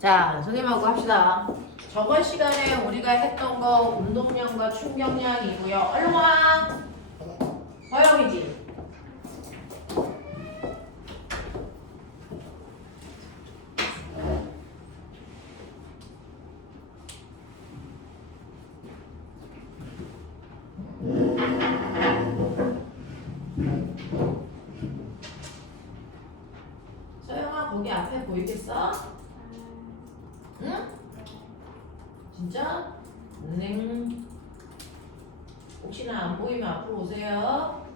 자, 선생님하고 합시다. 저번 시간에 우리가 했던 거 운동량과 충격량이고요. 얼른 와! 허영이지? 서영아, 거기 앞에 보이겠어? 응? 진짜? 혹시나 안 보이면 앞으로 오세요.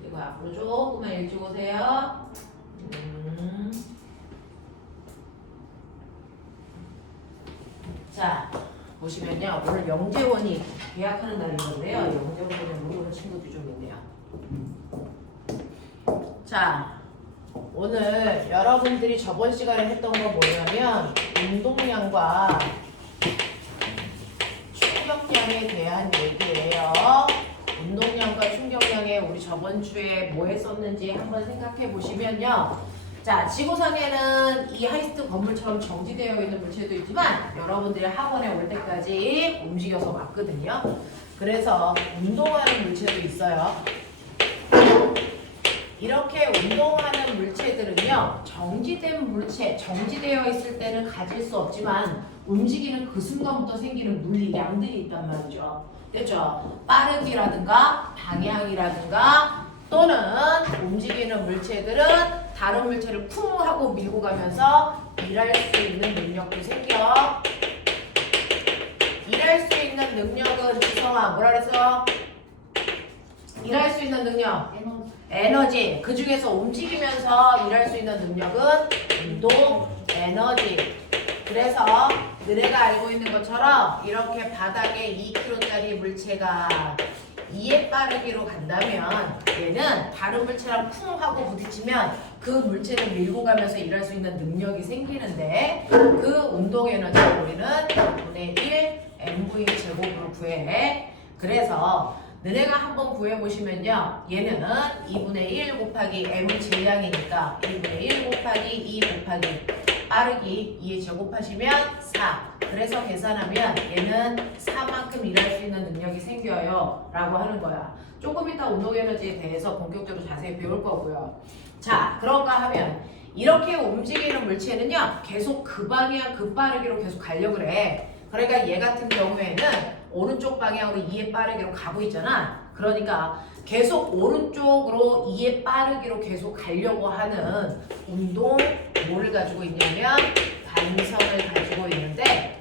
그리고 앞으로 조금만 일찍 오세요. 자, 보시면요. 오늘 영재원이 계약하는 날이건데요. 영재원에 모르는 친구들이 좀 있네요. 자, 오늘 여러분들이 저번 시간에 했던 거 뭐냐면 운동량과 충격량에 대한 얘기예요. 운동량과 충격량에 우리 저번 주에 뭐 했었는지 한번 생각해 보시면요. 자, 지구상에는 이 하이스트 건물처럼 정지되어 있는 물체도 있지만 여러분들이 학원에 올 때까지 움직여서 왔거든요. 그래서 운동하는 물체도 있어요. 이렇게 운동하는 물체들은요, 정지된 물체, 정지되어 있을 때는 가질 수 없지만 움직이는 그 순간부터 생기는 물리량들이 있단 말이죠. 됐죠? 빠르기라든가 방향이라든가 또는 움직이는 물체들은 다른 물체를 쿵 하고 밀고 가면서 일할 수 있는 능력도 생겨. 일할 수 있는 능력은 지성아 뭐라 그랬어? 일할 수 있는 능력 에너지. 그 중에서 움직이면서 일할 수 있는 능력은 운동 에너지. 그래서 너네가 알고 있는 것처럼 이렇게 바닥에 2kg짜리 물체가 2의 빠르기로 간다면 얘는 다른 물체랑 쿵 하고 부딪히면 그 물체를 밀고 가면서 일할 수 있는 능력이 생기는데 그 운동 에너지를 우리는 분의 1 mv 제곱으로 구해. 그래서 너네가 한번 구해보시면요. 얘는 2분의 1 곱하기 m 질량이니까 1분의 1 곱하기 2 곱하기 빠르기 2에 제곱하시면 4. 그래서 계산하면 얘는 4만큼 일할 수 있는 능력이 생겨요. 라고 하는 거야. 조금 이따 운동에너지에 대해서 본격적으로 자세히 배울 거고요. 자, 그런가 하면 이렇게 움직이는 물체는요. 계속 그 방향, 그 빠르기로 계속 가려고 그래. 그러니까 얘 같은 경우에는 오른쪽 방향으로 2의 빠르기로 가고 있잖아. 그러니까 계속 오른쪽으로 2의 빠르기로 계속 가려고 하는 운동 뭐를 가지고 있냐면 관성을 가지고 있는데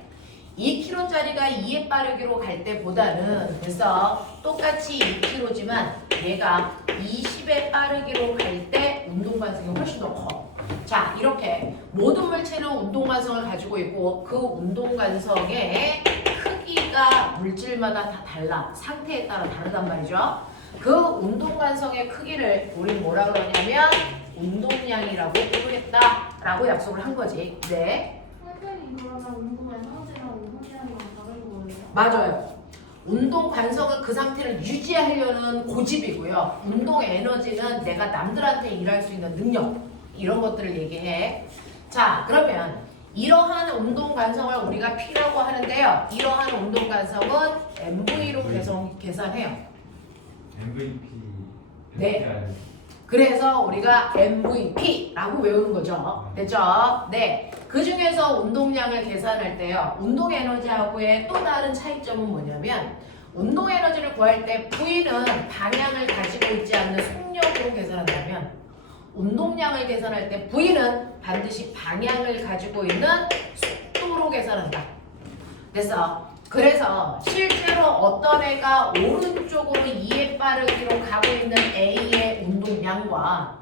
2kg짜리가 2의 빠르기로 갈 때보다는 그래서 똑같이 2kg지만 얘가 20의 빠르기로 갈 때 운동 관성이 훨씬 더 커. 자, 이렇게 모든 물체는 운동 관성을 가지고 있고 그 운동 관성의 크기가 물질마다 다 달라. 상태에 따라 다르단 말이죠. 그 운동 관성의 크기를 우리는 뭐라 그러냐면 운동량이라고 부르겠다라고 약속을 한 거지. 네. 선생님 그러면 운동 에너지랑 운동량이랑 다른 거예요? 맞아요. 운동 관성은 그 상태를 유지하려는 고집이고요. 운동 에너지는 내가 남들한테 일할 수 있는 능력 이런 것들을 얘기해. 자, 그러면 이러한 운동 관성을 우리가 P라고 하는데요. 이러한 운동 관성은 MV로 계산해요. MVP. 네. 그래서 우리가 MVP라고 외우는 거죠. 됐죠? 네. 그 중에서 운동량을 계산할 때요. 운동 에너지하고의 또 다른 차이점은 뭐냐면 운동 에너지를 구할 때 V는 방향을 가지고 있지 않는 속력으로 계산한다면 운동량을 계산할 때 V는 반드시 방향을 가지고 있는 속도로 계산한다. 그래서 실제로 어떤 애가 오른쪽으로 2의 빠르기로 가고 있는 A의 운동량과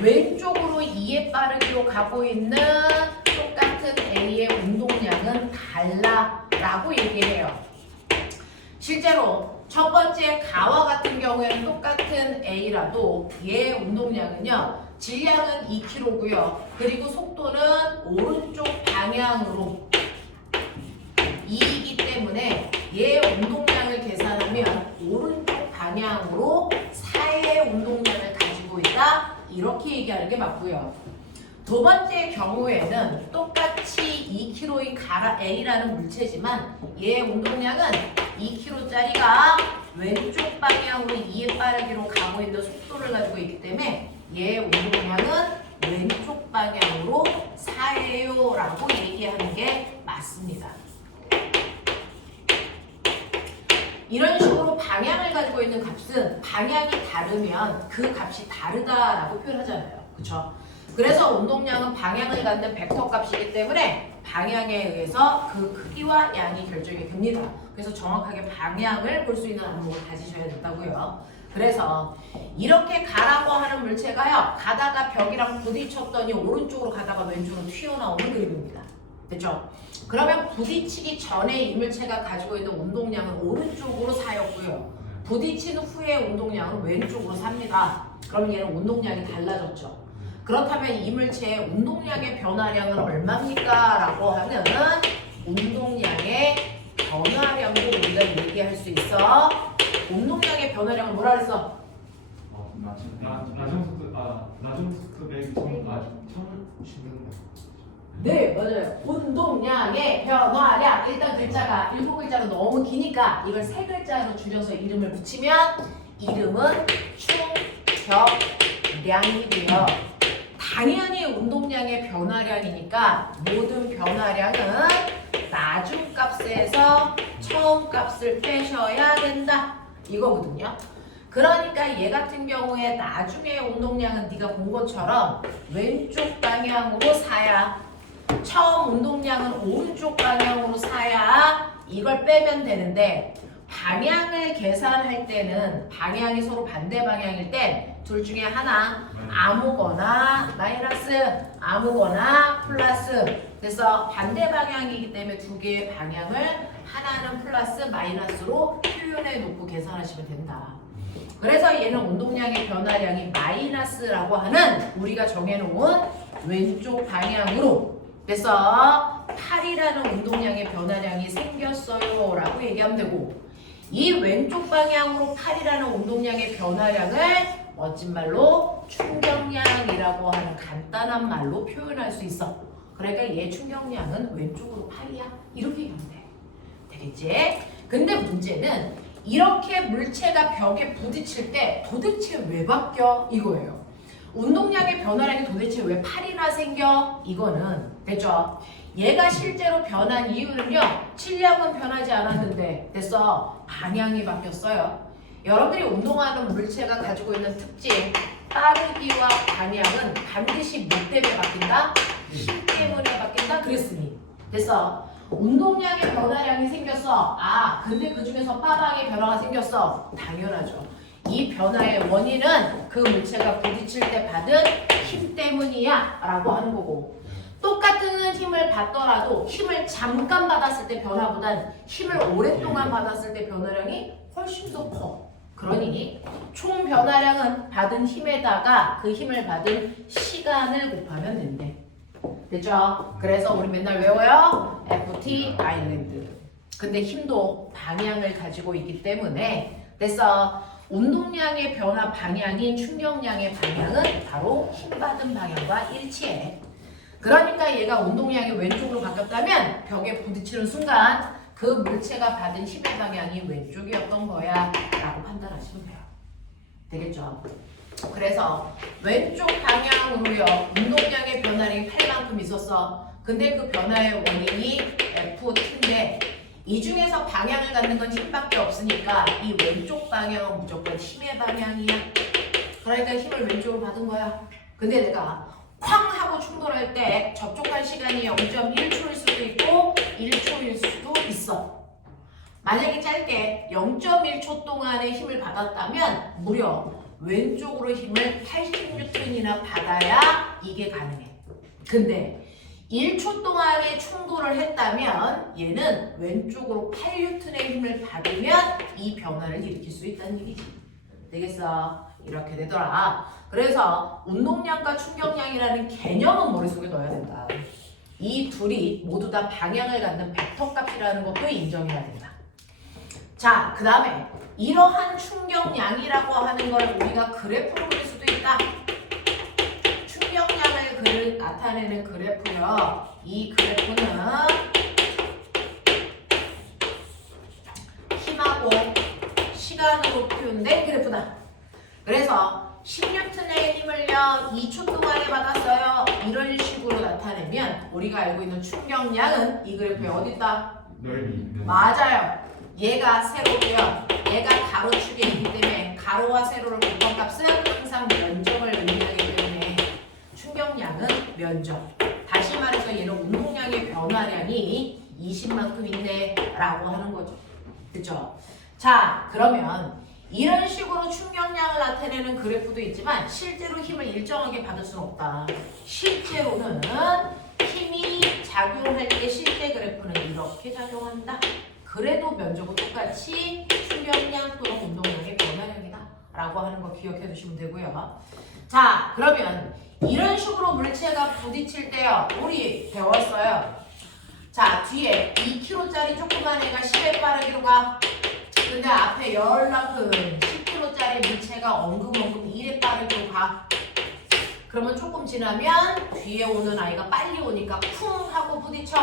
왼쪽으로 2의 빠르기로 가고 있는 똑같은 A의 운동량은 달라라고 얘기해요. 실제로 첫 번째 가와 같은 경우에는 똑같은 A라도 얘의 운동량은요. 질량은 2kg고요. 그리고 속도는 오른쪽 방향으로 2이기 때문에 얘 운동량을 계산하면 오른쪽 방향으로 4의 운동량을 가지고 있다. 이렇게 얘기하는 게 맞고요. 두 번째 경우에는 똑같이 2kg인 가라 A라는 물체지만 얘의 운동량은 2kg짜리가 왼쪽 방향으로 2의 빠르기로 가고 있는 속도를 가지고 있기 때문에 얘의 운동량은 왼쪽 방향으로 4예요 라고 얘기하는 게 맞습니다. 이런 식으로 방향을 가지고 있는 값은 방향이 다르면 그 값이 다르다라고 표현하잖아요. 그쵸? 그래서 운동량은 방향을 갖는 벡터 값이기 때문에 방향에 의해서 그 크기와 양이 결정이 됩니다. 그래서 정확하게 방향을 볼 수 있는 안목을 가지셔야 된다고요. 그래서 이렇게 가라고 하는 물체가요. 가다가 벽이랑 부딪혔더니 오른쪽으로 가다가 왼쪽으로 튀어나오는 그림입니다. 됐죠? 그러면 부딪히기 전에 이 물체가 가지고 있는 운동량은 오른쪽으로 사였고요. 부딪힌 후에 운동량은 왼쪽으로 삽니다. 그럼 얘는 운동량이 달라졌죠. 그렇다면 이 물체의 운동량의 변화량은 얼마입니까? 라고 하는 운동량의 변화량도 우리가 얘기할 수 있어. 운동량의 변화량은 뭐라 그랬어? 나중속도 처음 쉬는 거. 네, 맞아요. 운동량의 변화량. 일단 글자가 7글자로 너무 기니까 이걸 3글자로 줄여서 이름을 붙이면 이름은 충격량이고요. 당연히 운동량의 변화량이니까 모든 변화량은 나중값에서 처음값을 빼셔야 된다. 이거거든요. 그러니까 얘 같은 경우에 나중에 운동량은 네가 본 것처럼 왼쪽 방향으로 사야, 처음 운동량은 오른쪽 방향으로 사야 이걸 빼면 되는데, 방향을 계산할 때는 방향이 서로 반대 방향일 땐 둘 중에 하나, 아무거나 마이너스, 아무거나 플러스. 그래서 반대 방향이기 때문에 두 개의 방향을 하나는 플러스 마이너스로 표현해 놓고 계산하시면 된다. 그래서 얘는 운동량의 변화량이 마이너스라고 하는 우리가 정해놓은 왼쪽 방향으로, 그래서 8이라는 운동량의 변화량이 생겼어요 라고 얘기하면 되고, 이 왼쪽 방향으로 8이라는 운동량의 변화량을 멋진 말로 충격량이라고 하는 간단한 말로 표현할 수 있어. 그러니까 얘 충격량은 왼쪽으로 8이야 이렇게 얘기하면 돼. 되겠지? 근데 문제는 이렇게 물체가 벽에 부딪힐 때 도대체 왜 바뀌어? 이거예요. 운동량의 변화량이 도대체 왜 8이나 생겨? 이거는 됐죠? 얘가 실제로 변한 이유는요, 질량은 변하지 않았는데 됐어, 방향이 바뀌었어요. 여러분들이 운동하는 물체가 가지고 있는 특징, 빠르기와 방향은 반드시 뭐 때문에 바뀐다? 힘 때문에 바뀐다 그랬으니. 됐어. 운동량의 변화량이 생겼어. 아, 근데 그 중에서 빠방의 변화가 생겼어. 당연하죠. 이 변화의 원인은 그 물체가 부딪힐 때 받은 힘 때문이야 라고 하는 거고, 똑같은 힘을 받더라도 힘을 잠깐 받았을 때 변화보단 힘을 오랫동안 받았을 때 변화량이 훨씬 더 커. 그러니 총 변화량은 받은 힘에다가 그 힘을 받은 시간을 곱하면 된대. 됐죠? 그래서 우리 맨날 외워요. FT 아일랜드. 근데 힘도 방향을 가지고 있기 때문에, 그래서 운동량의 변화 방향인 충격량의 방향은 바로 힘받은 방향과 일치해. 그러니까 얘가 운동량이 왼쪽으로 바뀌었다면 벽에 부딪히는 순간 그 물체가 받은 힘의 방향이 왼쪽이었던 거야 라고 판단하시면 돼요. 되겠죠? 그래서 왼쪽 방향으로요, 운동량의 변화량이 8만큼 있었어. 근데 그 변화의 원인이 FT인데 이 중에서 방향을 갖는 건 힘밖에 없으니까 이 왼쪽 방향은 무조건 힘의 방향이야. 그러니까 힘을 왼쪽으로 받은 거야. 근데 내가 쾅 하고 충돌할 때 접촉할 시간이 0.1초일 수도 있고 1초일 수도 있어. 만약에 짧게 0.1초 동안의 힘을 받았다면 무려 왼쪽으로 힘을 80N이나 받아야 이게 가능해. 근데 1초 동안에 충돌을 했다면 얘는 왼쪽으로 8N의 힘을 받으면 이 변화를 일으킬 수 있다는 얘기지. 되겠어? 이렇게 되더라. 그래서 운동량과 충격량이라는 개념은 머릿속에 넣어야 된다. 이 둘이 모두 다 방향을 갖는 벡터 값이라는 것도 인정해야 된다. 자, 그 다음에 이러한 충격량이라고 하는 걸 우리가 그래프로 그릴 수도 있다. 충격량을 나타내는 그래프요. 이 그래프는 힘하고 시간으로 표현된 그래프다. 그래서 10N의 힘을요 2초 동안에 받았어요. 이런 식으로 나타내면 우리가 알고 있는 충격량은 이 그래프에 어디 있다? 넓이. 맞아요. 얘가 세로고요. 얘가 가로축에 있기 때문에 가로와 세로를 곱한 값은 항상 면적을 의미하기 때문에 충격량은 면적. 다시 말해서 얘는 운동량의 변화량이 20만큼인데 라고 하는 거죠. 그쵸? 자, 그러면 이런 식으로 충격량을 나타내는 그래프도 있지만 실제로 힘을 일정하게 받을 수는 없다. 실제로는 힘이 작용할 때 실제 그래프는 이렇게 작용한다. 그래도 면적은 똑같이 충격량 또는 운동량의 변화량이다 라고 하는 거 기억해 두시면 되고요. 자, 그러면 이런 식으로 물체가 부딪힐 때요 우리 배웠어요. 자, 뒤에 2kg짜리 조그만 애가 10에 빠르기로 가. 근데 앞에 열만큼 10kg짜리 물체가 엉금엉금 1에 빠르기로 가. 그러면 조금 지나면 뒤에 오는 아이가 빨리 오니까 쿵 하고 부딪혀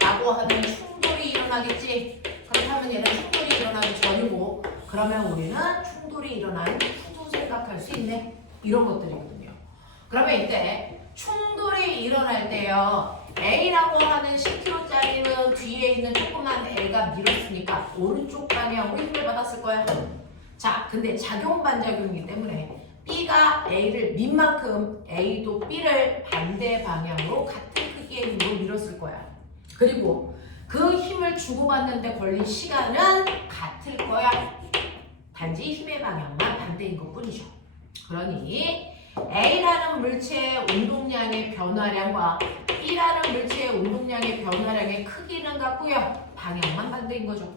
라고 하는 충돌이 일어나겠지. 그렇다면 얘는 충돌이 일어나기 전이고, 그러면 우리는 충돌이 일어난 후도 생각할 수 있네. 이런 것들이거든요. 그러면 이때 충돌이 일어날 때요 A라고 하는 10kg짜리는 뒤에 있는 조그만 L가 밀었으니까 오른쪽 방향으로 힘을 받았을 거야. 자, 근데 작용 반작용이기 때문에 B가 A를 민 만큼 A도 B를 반대 방향으로 같은 크기의 힘으로 밀었을 거야. 그리고 그 힘을 주고받는데 걸린 시간은 같을 거야. 단지 힘의 방향만 반대인 것 뿐이죠. 그러니 A라는 물체의 운동량의 변화량과 B라는 물체의 운동량의 변화량의 크기는 같고요. 방향만 반대인 거죠.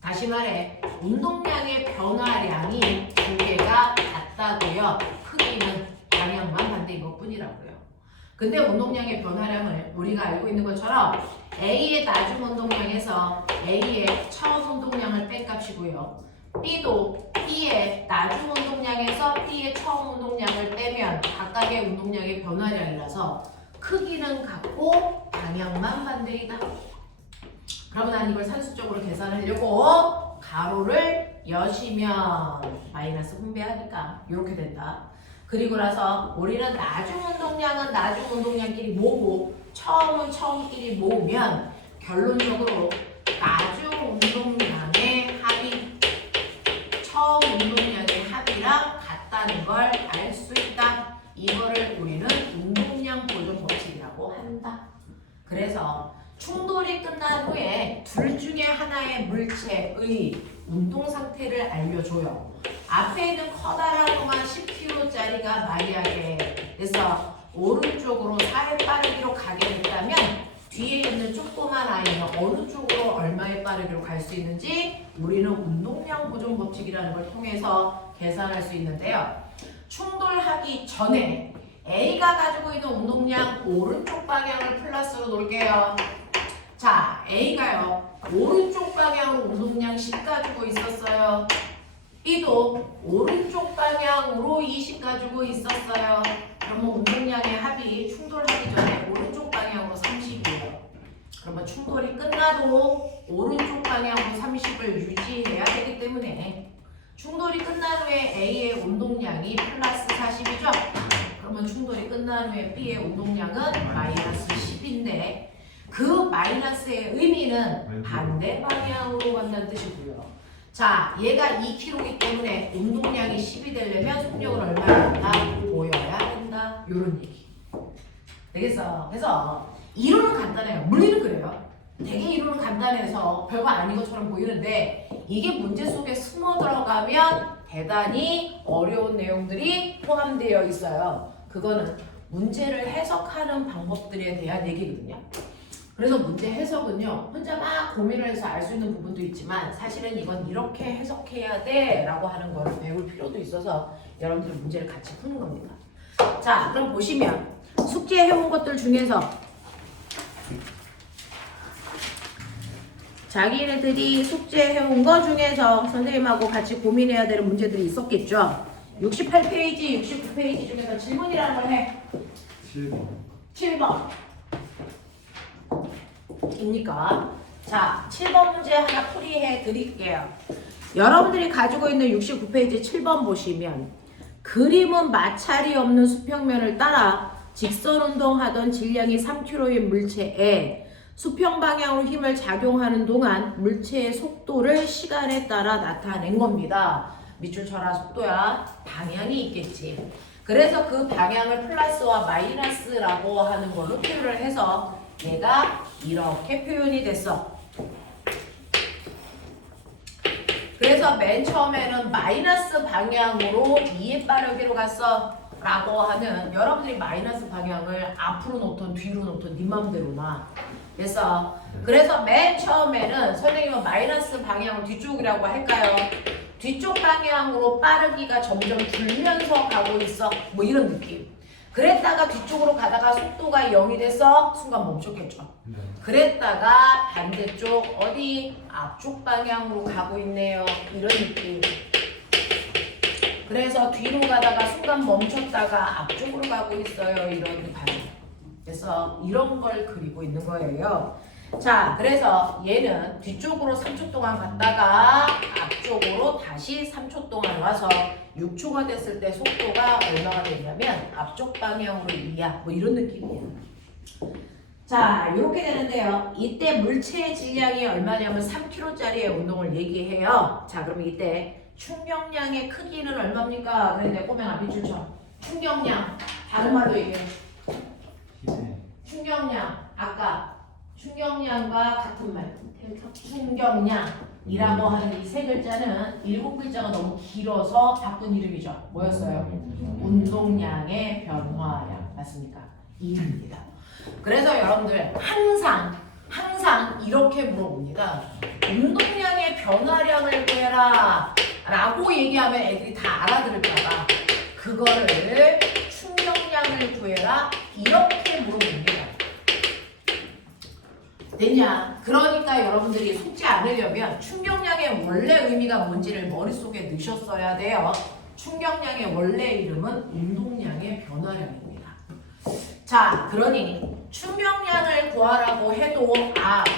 다시 말해 운동량의 변화량이 두 개가 같다고요. 크기는 방향만 반대인 것 뿐이라고요. 근데 운동량의 변화량을 우리가 알고 있는 것처럼 A의 나중 운동량에서 A의 처음 운동량을 뺀 값이고요. B도 B의 나중 운동량에서 B의 처음 운동량을 빼면 각각의 운동량의 변화량이라서 크기는 같고 방향만 반대이다. 그러면 난 이걸 산수적으로 계산하려고 가로를 여시면 마이너스 분배하니까 이렇게 된다. 그리고 나서 우리는 나중 운동량은 나중 운동량끼리 모으고 처음은 처음끼리 모으면 결론적으로 나중 운동량의 합이 처음 운동량의 합이랑 같다는 걸 알 수 있다. 이거를 우리는 운동량 보존 법칙이라고 한다. 그래서 충돌이 끝난 후에 둘 중에 하나의 물체의 운동 상태를 알려줘요. 앞에 있는 커다란 놈한 10kg짜리가 만약에 그래서 오른쪽으로 4의 빠르기로 가게 됐다면 뒤에 있는 조그만 아이는 어느 쪽으로 얼마의 빠르기로 갈 수 있는지 우리는 운동량 보존 법칙이라는 걸 통해서 계산할 수 있는데요. 충돌하기 전에 A가 가지고 있는 운동량 오른쪽 방향을 플러스로 놓을게요. 자, A가요 오른쪽 방향으로 운동량 10 가지고 있었어요. B도 오른쪽 방향으로 20 가지고 있었어요. 그러면 운동량의 합이 충돌하기 전에 오른쪽 방향으로 30이에요. 그러면 충돌이 끝나도 오른쪽 방향으로 30을 유지해야 되기 때문에 충돌이 끝난 후에 A의 운동량이 플러스 40이죠. 그러면 충돌이 끝난 후에 B의 운동량은 마이너스 10인데 그 마이너스의 의미는 반대 방향으로 간다는 뜻이고요. 자, 얘가 2kg이기 때문에 운동량이 10이 되려면 속력은 얼마나 된다? 보여야 된다. 요런 얘기. 되겠어? 그래서 이론은 간단해요. 물리는 그래요. 되게 이론은 간단해서 별거 아닌 것처럼 보이는데 이게 문제 속에 숨어 들어가면 대단히 어려운 내용들이 포함되어 있어요. 그거는 문제를 해석하는 방법들에 대한 얘기거든요. 그래서 문제 해석은요 혼자 막 고민을 해서 알 수 있는 부분도 있지만 사실은 이건 이렇게 해석해야 돼 라고 하는 거를 배울 필요도 있어서 여러분들 문제를 같이 푸는 겁니다. 자, 그럼 보시면 숙제해온 것들 중에서 자기네들이 숙제해온 거 중에서 선생님하고 같이 고민해야 되는 문제들이 있었겠죠. 68페이지, 69페이지 중에서 질문이라는 걸 해. 7번. 7번 입니까? 자, 7번 문제 하나 풀이해 드릴게요. 여러분들이 가지고 있는 69페이지 7번 보시면 그림은 마찰이 없는 수평면을 따라 직선 운동하던 질량이 3kg인 물체에 수평 방향으로 힘을 작용하는 동안 물체의 속도를 시간에 따라 나타낸 겁니다. 밑줄 쳐라. 속도야. 방향이 있겠지. 그래서 그 방향을 플러스와 마이너스라고 하는 걸로 표현을 해서 얘가 이렇게 표현이 됐어. 그래서 맨 처음에는 마이너스 방향으로 2의 빠르기로 갔어 라고 하는, 여러분들이 마이너스 방향을 앞으로 놓든 뒤로 놓든 네 맘대로 놔. 그래서 맨 처음에는 선생님은 마이너스 방향을 뒤쪽이라고 할까요? 뒤쪽 방향으로 빠르기가 점점 줄면서 가고 있어. 뭐 이런 느낌. 그랬다가 뒤쪽으로 가다가 속도가 0이 돼서 순간 멈췄겠죠. 네. 그랬다가 반대쪽 어디 앞쪽 방향으로 가고 있네요. 이런 느낌. 그래서 뒤로 가다가 순간 멈췄다가 앞쪽으로 가고 있어요. 이런 방향. 그래서 이런 걸 그리고 있는 거예요. 자, 그래서 얘는 뒤쪽으로 3초 동안 갔다가 앞쪽으로 다시 3초 동안 와서 6초가 됐을 때 속도가 얼마가 되냐면 앞쪽 방향으로 2야. 뭐 이런 느낌이야. 자, 이렇게 되는데요. 이때 물체의 질량이 얼마냐면 3kg짜리의 운동을 얘기해요. 자, 그럼 이때 충격량의 크기는 얼마입니까? 그런데 꼬맹아 밑줄 쳐. 충격량. 다른 말로 얘기해. 충격량. 아까 충격량과 같은 말. 충격량이라고 하는 이 세 글자는 7글자가 너무 길어서 바꾼 이름이죠. 뭐였어요? 운동량의 변화량. 맞습니까? 이입니다. 그래서 여러분들 항상 이렇게 물어봅니다. 운동량의 변화량을 구해라 라고 얘기하면 애들이 다 알아들을까봐 그거를 충격량을 구해라 이렇게 물어봅니다. 됐냐? 그러니까 여러분들이 속지 않으려면 충격량의 원래 의미가 뭔지를 머릿속에 넣으셨어야 돼요. 충격량의 원래 이름은 운동량의 변화량입니다. 자, 그러니 충격량을 구하라고 해도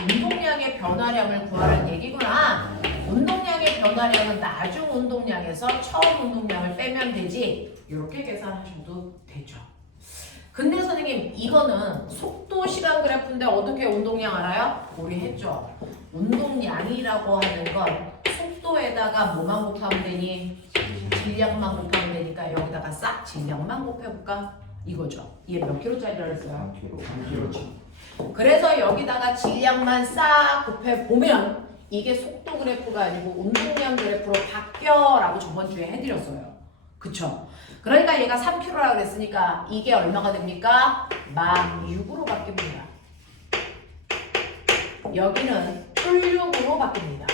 운동량의 변화량을 구하라는 얘기구나. 운동량의 변화량은 나중 운동량에서 처음 운동량을 빼면 되지. 이렇게 계산하셔도 되죠. 근데 선생님 이거는 속도 시간 그래프인데 어떻게 운동량 알아요? 우리 했죠. 운동량이라고 하는 건 속도에다가 뭐만 곱하면 되니? 질량만 곱하면 되니까 여기다가 싹 질량만 곱해볼까? 이거죠. 얘 몇 킬로짜리라 그랬어요? 3kg. 그래서 여기다가 질량만 싹 곱해보면 이게 속도 그래프가 아니고 운동량 그래프로 바뀌어라고 저번 주에 해드렸어요. 그쵸? 그러니까 얘가 3kg라고 그랬으니까 이게 얼마가 됩니까? 막 6으로 바뀝니다. 여기는 16으로 바뀝니다.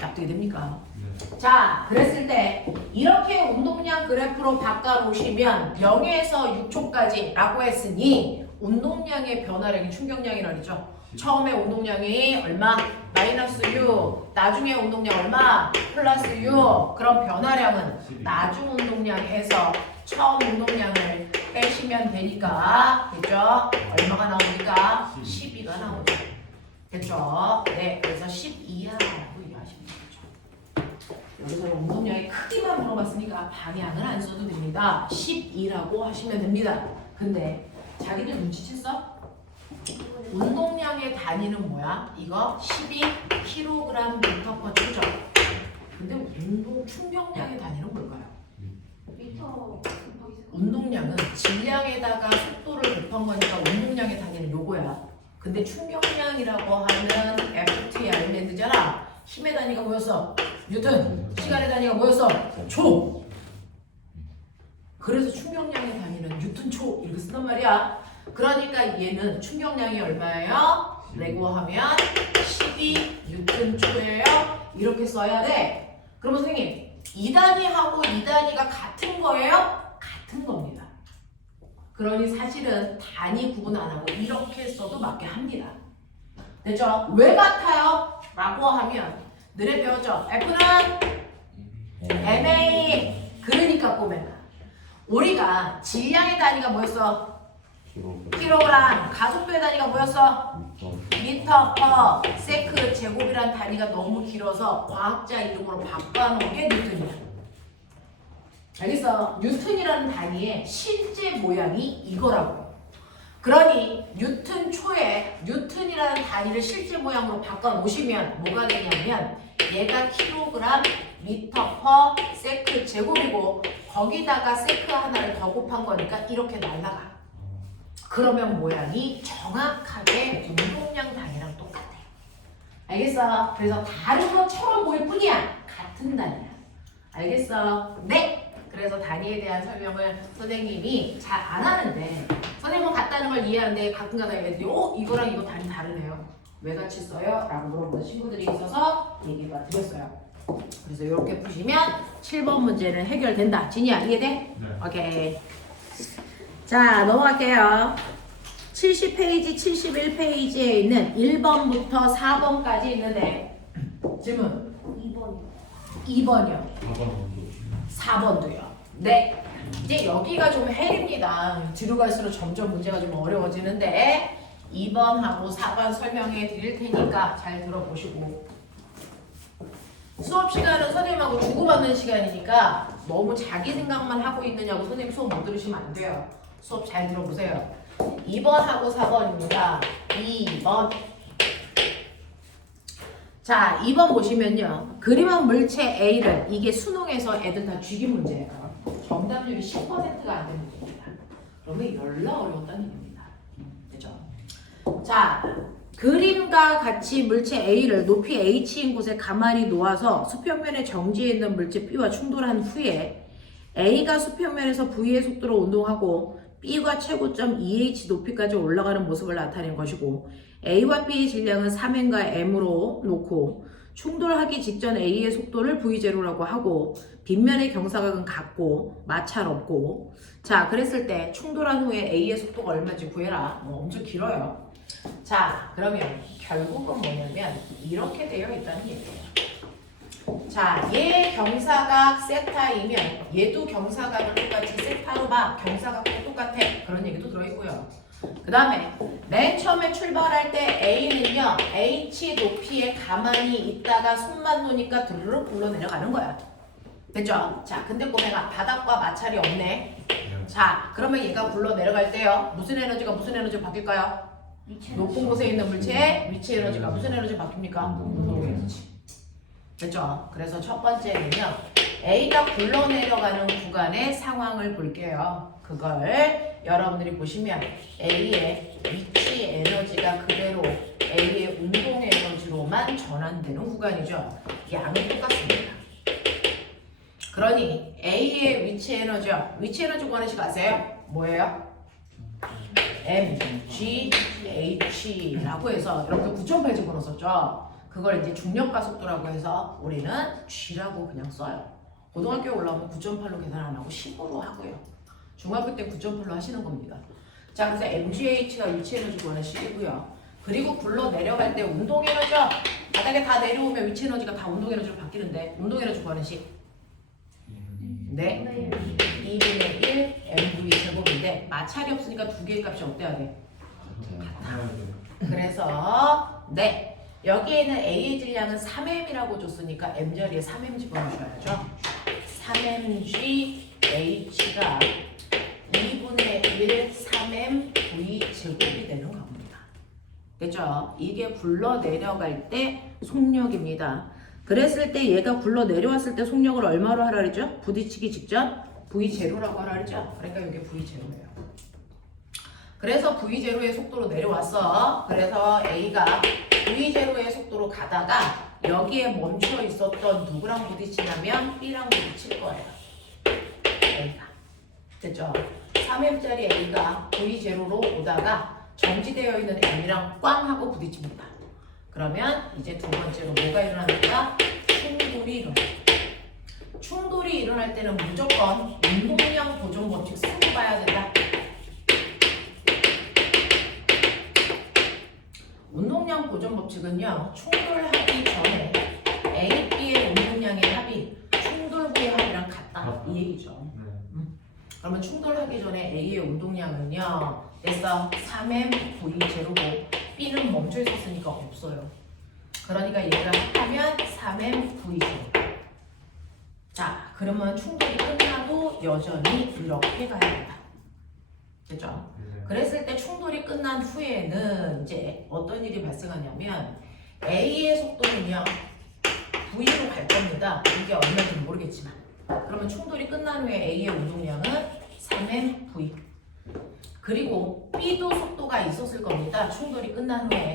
납득이 됩니까? 네. 자, 그랬을 때 이렇게 운동량 그래프로 바꿔놓으시면 0에서 6초까지 라고 했으니 운동량의 변화량이 충격량이라고 그랬죠. 처음에 운동량이 얼마? 마이너스 6. 나중에 운동량 얼마? 플러스 6. 그럼 변화량은 나중 운동량에서 처음 운동량을 빼시면 되니까 됐죠? 얼마가 나옵니까? 12가 나오죠. 됐죠? 네, 그래서 12야라고 얘기하시면 되죠. 여기서는 운동량의 크기만 물어봤으니까 방향은 안 써도 됩니다. 12라고 하시면 됩니다. 근데 자기들 눈치챘어? 운동량의 단위는 뭐야? 이거 12kg/m/H죠. 근데 운동 충격량의 단위는 뭘까요? 미터 운동량은 질량에다가 속도를 곱한 거니까 운동량의 단위는 요거야. 근데 충격량이라고 하는 FT 알랜드잖아. 힘의 단위가 뭐였어? 뉴턴. 시간의 단위가 뭐였어? 초. 그래서 충격량의 단위는 뉴턴/초 이렇게 쓴단 말이야. 그러니까 얘는 충격량이 얼마예요? 라고 하면 12뉴턴/초예요. 이렇게 써야 돼. 그러면 선생님 2단위하고 2단위가 같은 거예요? 같은 겁니다. 그러니 사실은 단위 구분 안 하고 이렇게 써도 맞게 합니다. 됐죠? 왜 같아요? 라고 하면 너네 배웠죠? F는 MA. 그러니까 꼬매가 우리가 질량의 단위가 뭐였어? 킬로그램. 킬로그램. 가속도의 단위가 뭐였어? 미터 퍼 세크 제곱이란 단위가 너무 길어서 과학자 이름으로 바꿔놓은 게 뉴턴이야. 알겠어? 뉴턴이라는 단위의 실제 모양이 이거라고. 그러니 뉴턴 초에 뉴턴이라는 단위를 실제 모양으로 바꿔놓으시면 뭐가 되냐면 얘가 킬로그램 미터 퍼 세크 제곱이고 거기다가 세크 하나를 더 곱한 거니까 이렇게 날라가. 그러면 모양이 정확하게 운동량 단위랑 똑같아. 알겠어? 그래서 다른 것처럼 보일 뿐이야. 같은 단위야. 알겠어? 네! 그래서 단위에 대한 설명을 선생님이 잘 안 하는데 선생님은 같다는 걸 이해하는데 가끔가다 애들이 이거랑 이거 단위 다르네요. 왜 같이 써요? 라고 물어보는 친구들이 있어서 얘기가 드렸어요. 그래서 이렇게 푸시면 7번 문제는 해결된다. 진이야 이해돼? 네. 오케이. 자 넘어갈게요. 70페이지 71페이지에 있는 1번부터 4번까지 있는데 질문 2번이요. 2번이요. 4번 4번도요. 네. 이제 여기가 좀 헬입니다. 뒤로 갈수록 점점 문제가 좀 어려워지는데 2번하고 4번 설명해 드릴 테니까 잘 들어보시고 수업 시간은 선생님하고 주고받는 시간이니까 너무 자기 생각만 하고 있느냐고 선생님 수업 못 들으시면 안 돼요. 수업 잘 들어보세요. 2번하고 4번입니다. 2번. 자, 2번 보시면요. 그림한 물체 A를 이게 수능에서 애들 다 쥐긴 문제예요. 정답률이 10%가 안 되는 문제입니다. 그러면 열나 어려웠다는 얘기입니다. 그죠? 자, 그림과 같이 물체 A를 높이 H인 곳에 가만히 놓아서 수평면에 정지해 있는 물체 B와 충돌한 후에 A가 수평면에서 V의 속도로 운동하고 B가 최고점 EH 높이까지 올라가는 모습을 나타낸 것이고 A와 B의 질량은 3m과 m으로 놓고 충돌하기 직전 A의 속도를 V0라고 하고 빗면의 경사각은 같고 마찰 없고 자 그랬을 때 충돌한 후에 A의 속도가 얼마인지 구해라. 엄청 길어요. 자 그러면 결국은 뭐냐면 이렇게 되어 있다는 얘기예요. 자, 얘 경사각 세타이면 얘도 경사각을 똑같이 세타로 봐. 경사각도 똑같아. 그런 얘기도 들어있고요. 그 다음에 맨 처음에 출발할 때 A는요. H 높이에 가만히 있다가 손만 놓으니까 드르륵 굴러 내려가는 거야. 됐죠? 자, 근데 꼬맹아 바닥과 마찰이 없네. 자, 그러면 얘가 굴러 내려갈 때요. 무슨 에너지가 무슨 에너지로 바뀔까요? 높은 곳에 있는 물체의 위치 에너지가 무슨 에너지로 바뀝니까? 운동 에너지. 됐죠? 그래서 첫 번째는요. A가 굴러 내려가는 구간의 상황을 볼게요. 그걸 여러분들이 보시면 A의 위치 에너지가 그대로 A의 운동 에너지로만 전환되는 구간이죠. 양은 똑같습니다. 그러니 A의 위치 에너지요. 위치 에너지 구하는 식 아세요? 뭐예요? mgh라고 해서 이렇게 9.8 집어넣었었죠. 그걸 이제 중력가 속도라고 해서 우리는 G라고 그냥 써요. 고등학교에 올라오면 9.8로 계산 안 하고 10으로 하고요. 중학교 때 9.8로 하시는 겁니다. 자, 그래서 mgh가 위치 에너지 구하는 식이고요. 그리고 굴러 내려갈 때 운동 에너지요. 바닥에 다 내려오면 위치 에너지가 다 운동 에너지로 바뀌는데 운동 에너지 구하는 식. 네. 2분의 1 mv 제곱인데 마찰이 없으니까 두 개의 값이 어때야 돼? 그래서 네. 여기에는 A의 질량은 3m이라고 줬으니까 m 자리에 3m 집어넣으셔야죠. 3mgH가 2분의 1 3mv 제곱이 되는 겁니다. 됐죠? 이게 굴러 내려갈 때 속력입니다. 그랬을 때 얘가 굴러 내려왔을 때 속력을 얼마로 하라 그랬죠? 부딪히기 직전 V0라고 하라 그랬죠? 그러니까 이게 V0예요. 그래서 V0의 속도로 내려왔어. 그래서 A가 V0의 속도로 가다가 여기에 멈춰 있었던 누구랑 부딪히냐면 B랑 부딪힐 거예요. A가. 됐죠? 3m짜리 A가 V0로 오다가 정지되어 있는 M이랑 꽝 하고 부딪힙니다. 그러면 이제 두 번째로 뭐가 일어납니까? 충돌이 일어나요. 충돌이 일어날 때는 무조건 운동량 보존 법칙 쓰고 봐야 된다. 운동량 보존 법칙은요. 충돌하기 전에 A, B의 운동량의 합이 충돌 후의 합이랑 같다. 이 얘기죠. 그러면 충돌하기 전에 A의 운동량은요. 됐어. 3mv 제로고 B는 멈춰 있었으니까 없어요. 그러니까 얘가 합하면 3mv 제로. 자, 그러면 충돌이 끝나도 여전히 이렇게 가야 된다. 됐죠? 그랬을 때 충돌이 끝난 후에는 이제 어떤 일이 발생하냐면 A의 속도는요 V로 갈 겁니다. 이게 얼마인지 모르겠지만 그러면 충돌이 끝난 후에 A의 운동량은 3mv 그리고 B도 속도가 있었을 겁니다. 충돌이 끝난 후에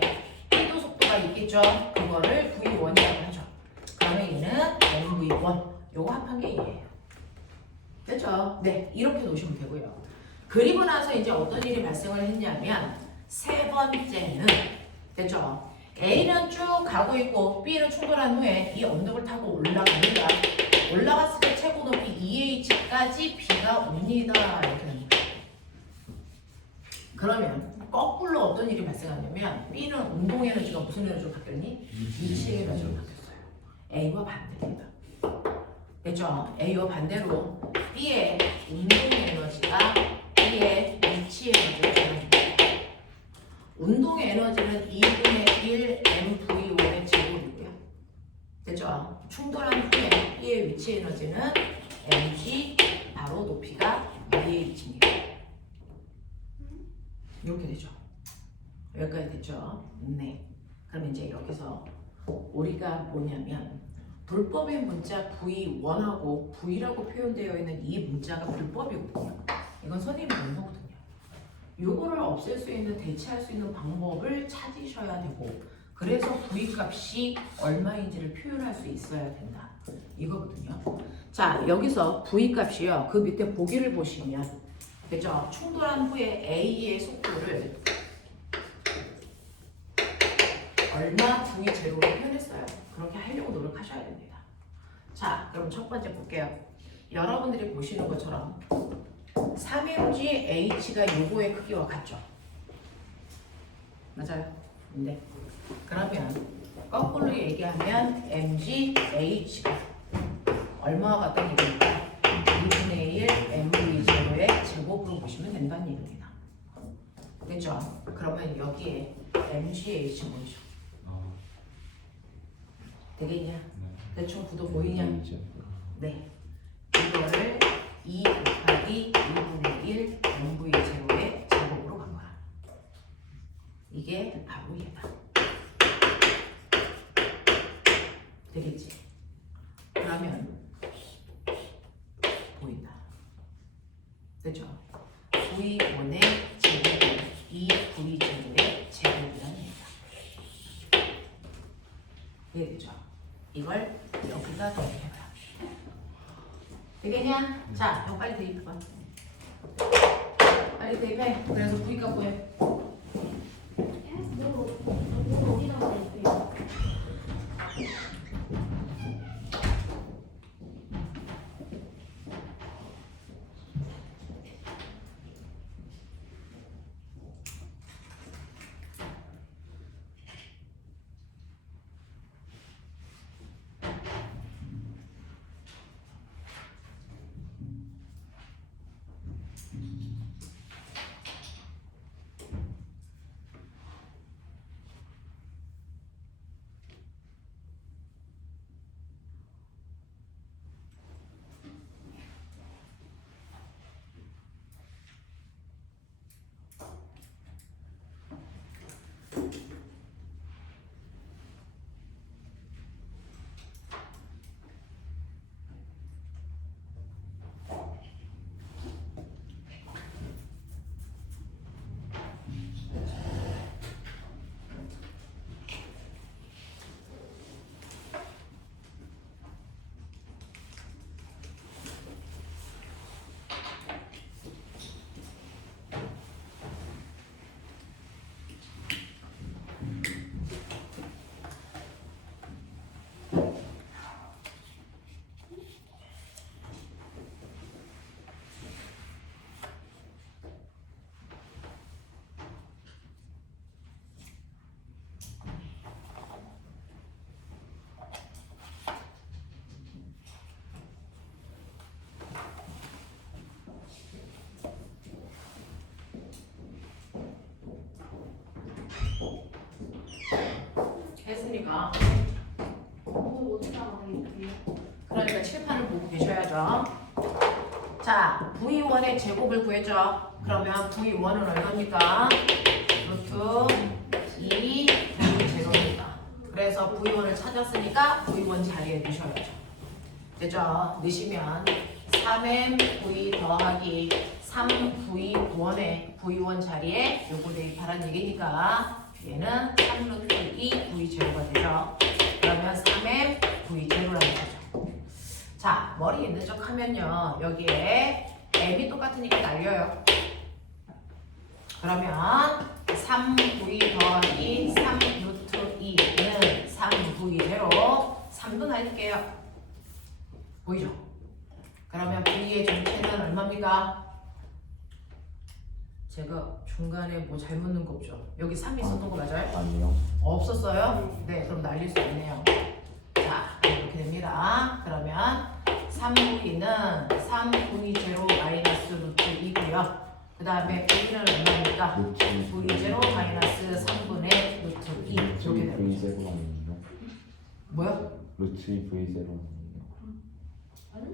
B도 속도가 있겠죠. 그거를 V1이라고 하죠. 그러면 얘는 MV1 요거 합한 게 얘예요. 됐죠? 네, 이렇게 놓으시면 되고요. 그리고 나서 이제 어떤 일이 발생을 했냐면 세 번째는 됐죠? A는 쭉 가고 있고 B는 충돌한 후에 이 언덕을 타고 올라갑니다. 올라갔을 때 최고 높이 2h까지 B가 옵니다. 이렇게 됩니다. 그러면 거꾸로 어떤 일이 발생하냐면 B는 운동 에너지가 무슨 에너지로 바뀌었니? 위치 에너지로 바뀌었어요. A와 반대입니다. 됐죠? A와 반대로 B의 운동 에너지가 B의 위치 에너지로 변합니다. 운동 에너지는 2분의 1 mv1의 제곱이고요. 됐죠? 충돌한 후에 B의 위치 에너지는 mg 바로 높이가 ah입니다. 이렇게 되죠. 여기까지 됐죠? 네. 그럼 이제 여기서 우리가 뭐냐면 불법의 문자 V1하고 V라고 표현되어 있는 이 문자가 불법이거든요. 이건 선생님이 낸 거거든요. 요거를 없앨 수 있는, 대체할 수 있는 방법을 찾으셔야 되고 그래서 V 값이 얼마인지를 표현할 수 있어야 된다. 이거거든요. 자, 여기서 V 값이요. 그 밑에 보기를 보시면 그죠? 충돌한 후에 A의 속도를 얼마 V0로 표현했어요. 그렇게 하려고 노력하셔야 됩니다. 자, 그럼 첫 번째 볼게요. 여러분들이 보시는 것처럼 3mg H가 요거의 크기와 같죠? 맞아요? 네. 그러면 거꾸로 얘기하면 mg H가 얼마와 같다는 얘기입니까? 2분의 1 mv0의 제곱으로 보시면 된다는 얘기입니다. 됐죠? 그러면 여기에 mgh 뭐죠? 되겠냐? 대충 구도 보이냐? 네. 이거를 2 곱하기 2분의 1 mv0의 제곱으로 간 거야. 이게 바로 얘다. 되겠지? 그러면 보인다. 됐죠? V1의 제곱은 2V0의 제곱이라는 얘기다. 이해되죠? 이걸 여기다 대입해봐. 되겠냐? 자, 형 빨리 대입해봐. 빨리 대입해. 그래서 V값 구해. 뭐 어디다가 있어요? 했으니까. 뭐 어디다가 되겠어요? 그러니까 칠판을 보고 계셔야죠. 자, V1의 제곱을 구했죠. 그러면 V1은 얼마입니까? 루트 2 V0입니다. 그래서 V1을 찾았으니까 V1 자리에 넣으셔야죠. 되죠? 넣으시면 3mV 더하기 3V1의 V1 자리에 요거 대입하라는 얘기니까 얘는 3루트 2 V0가 되죠. 그러면 3mV0라는 거죠. 자, 머리 있는 척 하면요. 여기에 m이 똑같으니까 날려요. 그러면 3v 더하기 3루트 2는 3v0 3도 날릴게요. 보이죠? 그러면 v의 전체는 얼마입니까? 제가 중간에 뭐 잘못 넣은 거 없죠? 여기 3이 있었던 거 맞아요? 아니요. 없었어요? 네, 그럼 날릴 수 있네요. 자, 이렇게 됩니다. 그러면 3v는 3v0 마이너스 루트 2고요. 그 다음에 v는 얼마입니까? v0 마이너스 3분의 루트 2 이렇게 되는 거죠. V0 아니에요? 뭐요? 루트 2 V0 아니에요? 아니?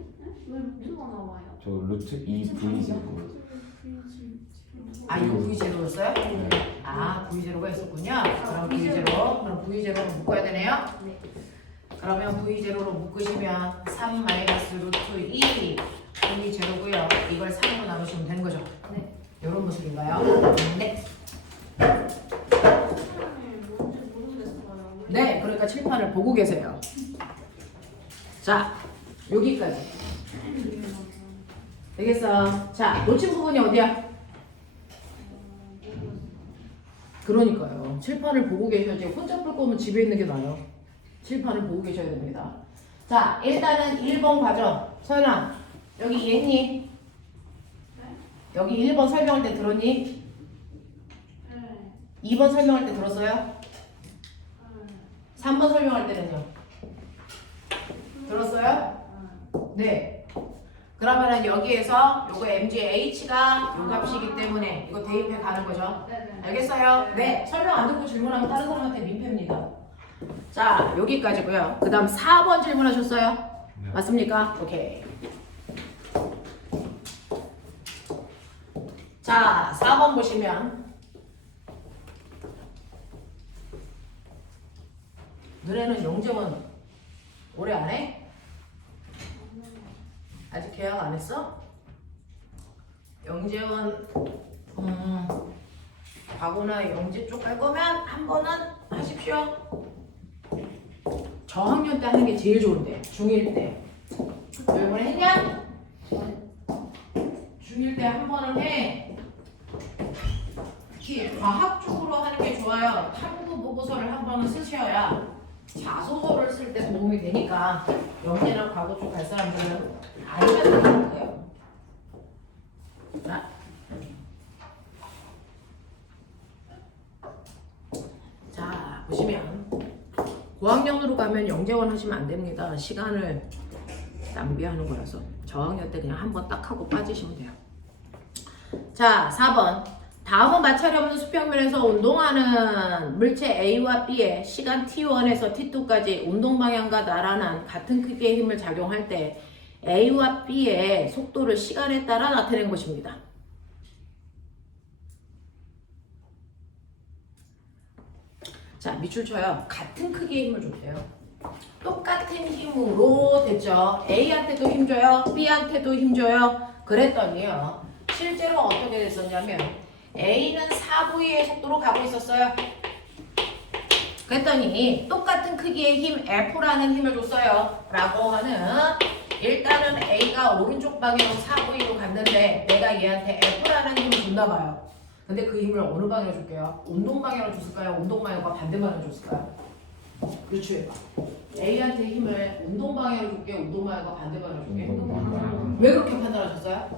왜 루트가 나와요? 저 루트 2 V0. 아, 이거 v0였어요? 네. 아, v0가 있었군요. 그럼 v0로 묶어야 되네요. 네. 그러면 v0로 묶으시면 3 마이너스 루트 2 v0고요. 이걸 3으로 나누시면 되는 거죠. 네. 이런 모습인가요? 네. 뭔지 모르겠어요. 네, 그러니까 칠판을 보고 계세요. 자, 여기까지. 되겠어. 자, 놓친 부분이 어디야? 그러니까요. 칠판을 보고 계셔야지. 혼자 풀 거면 집에 있는 게 나아요. 칠판을 보고 계셔야 됩니다. 자, 일단은 1번 과정. 서연아, 여기 이해했니? 여기 1번 설명할 때 들었니? 네. 2번 설명할 때 들었어요? 3번 설명할 때는요? 들었어요? 네. 그러면은 여기에서 요거 MGH가 요 값이기 때문에 이거 대입해 가는 거죠. 네네. 알겠어요? 네. 설명 안 듣고 질문하면 다른 사람한테 민폐입니다. 자, 여기까지고요. 그 다음 4번 질문하셨어요? 네. 맞습니까? 오케이. 자, 4번 보시면 너네는 영재원 올해 안 해? 아직 계약 안 했어? 영재원 과거나 영재 쪽 갈 거면 한 번은 하십시오. 저학년 때 하는 게 제일 좋은데 중1 때. 너 이번에 했냐? 중1 때 한 번은 해. 특히 과학 쪽으로 하는 게 좋아요. 탐구 보고서를 한 번은 쓰셔야 자소서를 쓸 때 도움이 되니까 영재나 과거 쪽 갈 사람들은 알면 되는 거예요. 자, 보시면 고학년으로 가면 영재원 하시면 안 됩니다. 시간을 낭비하는 거라서 저학년 때 그냥 한 번 딱 하고 빠지시면 돼요. 자, 4번. 다음은 마찰이 없는 수평면에서 운동하는 물체 A와 B의 시간 T1에서 T2까지 운동 방향과 나란한 같은 크기의 힘을 작용할 때 A와 B의 속도를 시간에 따라 나타낸 것입니다. 자, 밑줄 쳐요. 같은 크기의 힘을 줬대요. 똑같은 힘으로 됐죠. A한테도 힘줘요. B한테도 힘줘요. 그랬더니요. 실제로 어떻게 됐었냐면 A는 4V의 속도로 가고 있었어요. 그랬더니 똑같은 크기의 힘 F라는 힘을 줬어요. 라고 하는 일단은 A가 오른쪽 방향으로 4V로 갔는데 내가 얘한테 F라는 힘을 줬나 봐요. 근데 그 힘을 어느 방향으로 줄게요? 운동 방향으로 줬을까요? 운동 방향과 반대 방향으로 줬을까요? 유추해봐. A한테 힘을 운동 방향으로 줄게, 운동 방향과 반대 방향으로 줄게. 왜 그렇게 판단하셨어요?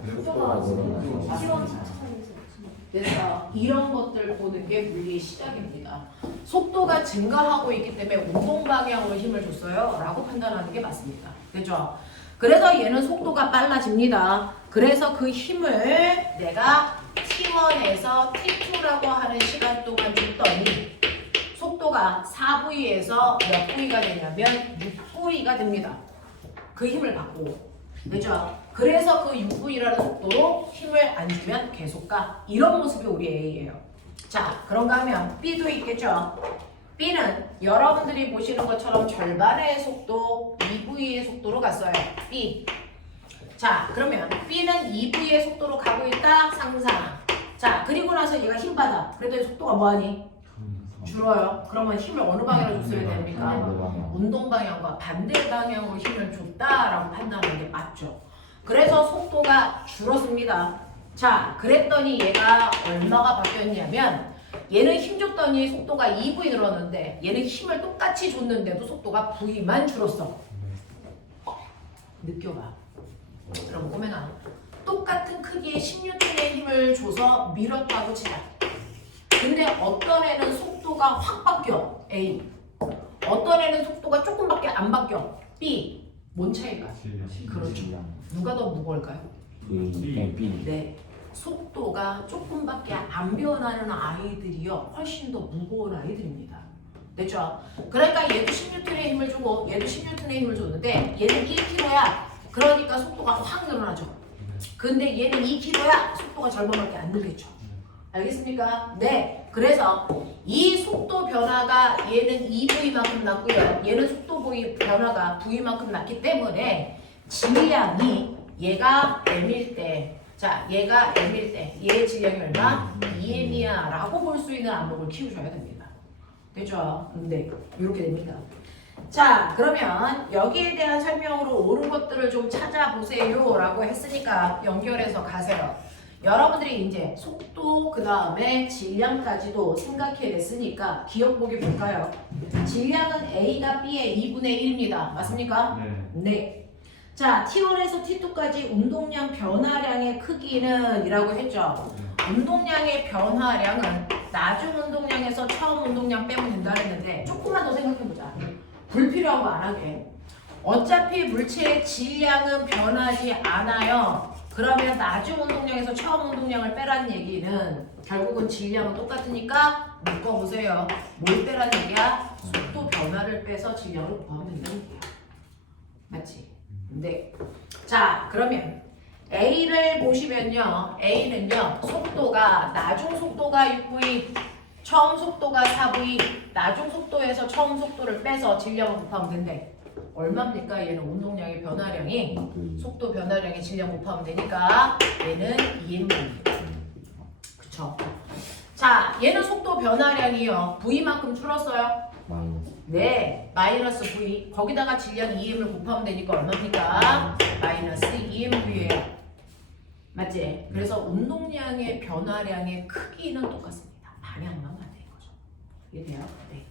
그래서 이런 것들 보는 게 물리의 시작입니다. 속도가 증가하고 있기 때문에 운동 방향으로 힘을 줬어요 라고 판단하는 게 맞습니다. 그죠? 그래서 얘는 속도가 빨라집니다. 그래서 그 힘을 내가 T1에서 T2라고 하는 시간 동안 줬더니 속도가 4V에서 몇 V가 되냐면 6V가 됩니다. 그 힘을 받고. 그죠? 그래서 그 6V라는 속도로 힘을 안 주면 계속 가. 이런 모습이 우리 A예요. 자, 그런가 하면 B도 있겠죠? B는 여러분들이 보시는 것처럼 절반의 속도 2V의 속도로 갔어요. B. 자, 그러면 B는 2V의 속도로 가고 있다. 상상. 자, 그리고 나서 얘가 힘 받아. 그랬더니 속도가 뭐하니? 줄어요. 그러면 힘을 어느 방향으로 줬어야 됩니까? 운동 방향과 반대 방향으로 힘을 줬다라고 판단하는 게 맞죠. 그래서 속도가 줄었습니다. 자, 그랬더니 얘가 얼마가 바뀌었냐면 얘는 힘 줬더니 속도가 2V 늘었는데 얘는 힘을 똑같이 줬는데도 속도가 V만 줄었어. 느껴봐. 그럼 꼬맹아, 똑같은 크기의 10N의 힘을 줘서 밀었다고 치자. 근데 어떤 애는 속도가 확 바뀌어. A. 어떤 애는 속도가 조금밖에 안 바뀌어. B. 뭔 차이가? 그렇죠. 누가 더 무거울까요? B. 네. 속도가 조금밖에 안 변하는 아이들이요. 훨씬 더 무거운 아이들입니다. 됐죠? 그러니까 얘도 10N의 힘을 주고 얘도 10N의 힘을 줬는데 얘는 1kg야. 그러니까 속도가 확 늘어나죠. 근데 얘는 2kg야. 속도가 절반밖에 안 늘겠죠. 알겠습니까? 네. 그래서 이 속도 변화가 얘는 2V만큼 났고요. 얘는 속도 변화가 V만큼 났기 때문에 질량이 얘가 M일 때, 자, 얘가 M일 때 얘의 질량이 얼마? 2M이야 라고 볼 수 있는 안목을 키우셔야 됩니다. 됐죠? 네. 이렇게 됩니다. 자, 그러면 여기에 대한 설명으로 옳은 것들을 좀 찾아보세요 라고 했으니까 연결해서 가세요. 여러분들이 이제 속도 그 다음에 질량까지도 생각해냈으니까 기억 보기 볼까요? 질량은 A가 B의 2분의 1입니다. 맞습니까? 네. 자, T1에서 T2까지 운동량 변화량의 크기는 이라고 했죠. 운동량의 변화량은 나중 운동량에서 처음 운동량 빼면 된다 했는데 조금만 더 생각해보자. 불필요한 거 안 하게. 어차피 물체의 질량은 변하지 않아요. 그러면 나중 운동량에서 처음 운동량을 빼라는 얘기는 결국은 질량은 똑같으니까 묶어보세요. 뭘 빼라는 얘기야? 속도 변화를 빼서 질량을 곱하면 된다는 얘기야. 맞지? 네. 자, 그러면 A를 보시면요. A는요. 속도가 나중 속도가 6V, 처음 속도가 4V, 나중 속도에서 처음 속도를 빼서 질량을 곱하면 된대. 얼마입니까? 얘는 운동량의 변화량이 속도 변화량의 질량 곱하면 되니까 얘는 2M입니다. 그쵸? 자, 얘는 속도 변화량이요. V만큼 줄었어요? 네, 마이너스 V. 거기다가 질량 2M을 곱하면 되니까 얼마입니까? 마이너스 2MV예요. 맞지? 그래서 운동량의 변화량의 크기는 똑같습니다. 방향만 맞는 거죠. 이해돼요? 네.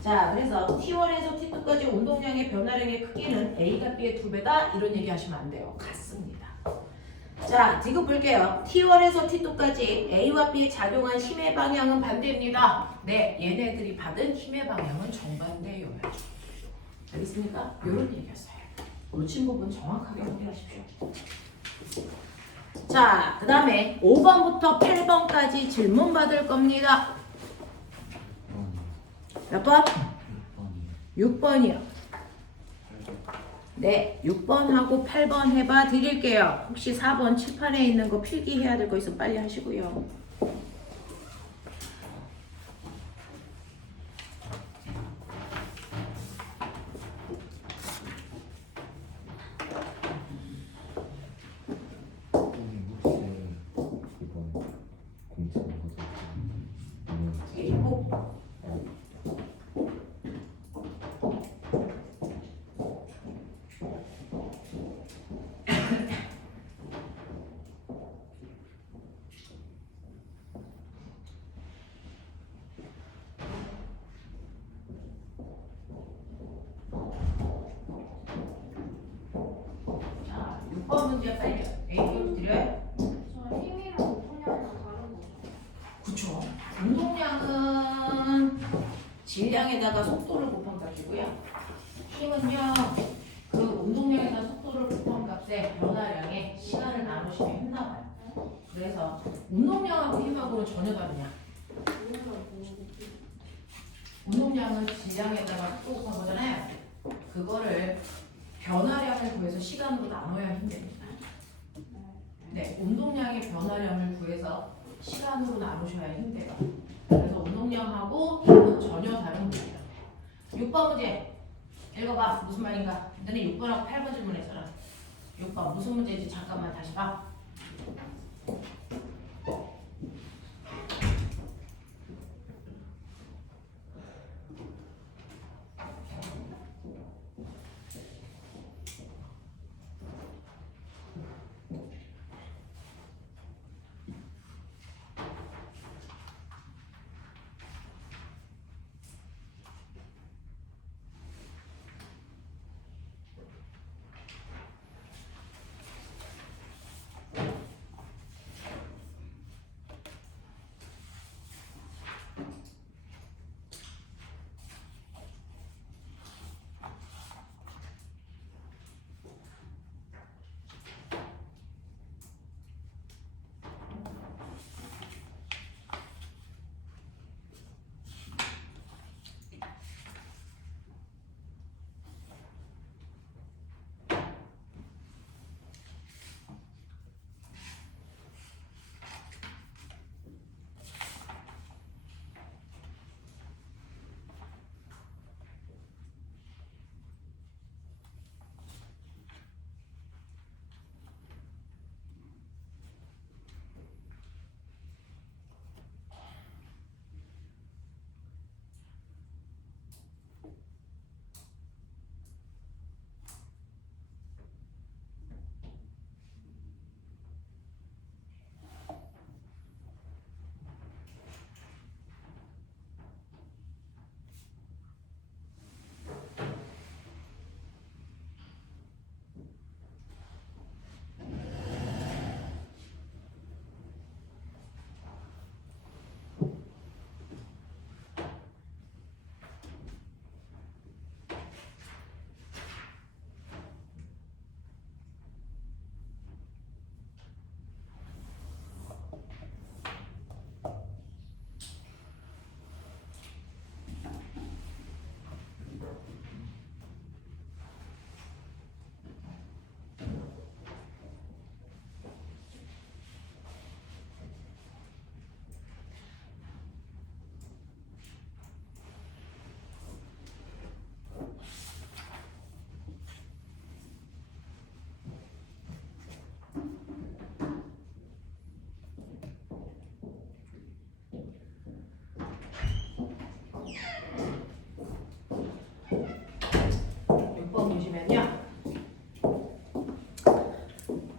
자, 그래서 T1에서 T2까지 운동량의 변화량의 크기는 A가 B의 2배다 이런 얘기 하시면 안 돼요. 같습니다. 자, 지금 볼게요. T1에서 T2까지 A와 B에 작용한 힘의 방향은 반대입니다. 네, 얘네들이 받은 힘의 방향은 정반대예요. 알겠습니까? 이런 얘기였어요. 놓친 부분 정확하게 확인하십시오. 자, 그 다음에 5번부터 8번까지 질문 받을 겁니다. 몇 번? 6번이요. 네, 6번하고 8번 해봐 드릴게요. 혹시 4번 칠판에 있는 거 필기해야 될 거 있으면 빨리 하시고요. 문제 빨리 A 드려요? 저 힘이랑 운동량이랑 다른 거죠? 그쵸. 운동량은 질량에다가 속도를 곱한 값이고요. 힘은요, 그 운동량에다가 속도를 곱한 값에 변화량에 시간을 나누시면 힘 나와요. 그래서 운동량하고 힘하고는 전혀 다르냐? 운동량을 질량에다가 또 하잖아요. 그거를 변화량을 구해서 시간으로 나눠야 힘듭니다. 네, 운동량의 변화량을 구해서 시간으로 나누셔야 힘들어요. 그래서 운동량하고 힘은 전혀 다른 문제예요. 6번 문제 읽어봐. 무슨 말인가? 너네 6번하고 8번 질문했잖아. 6번 무슨 문제인지 잠깐만 다시 봐.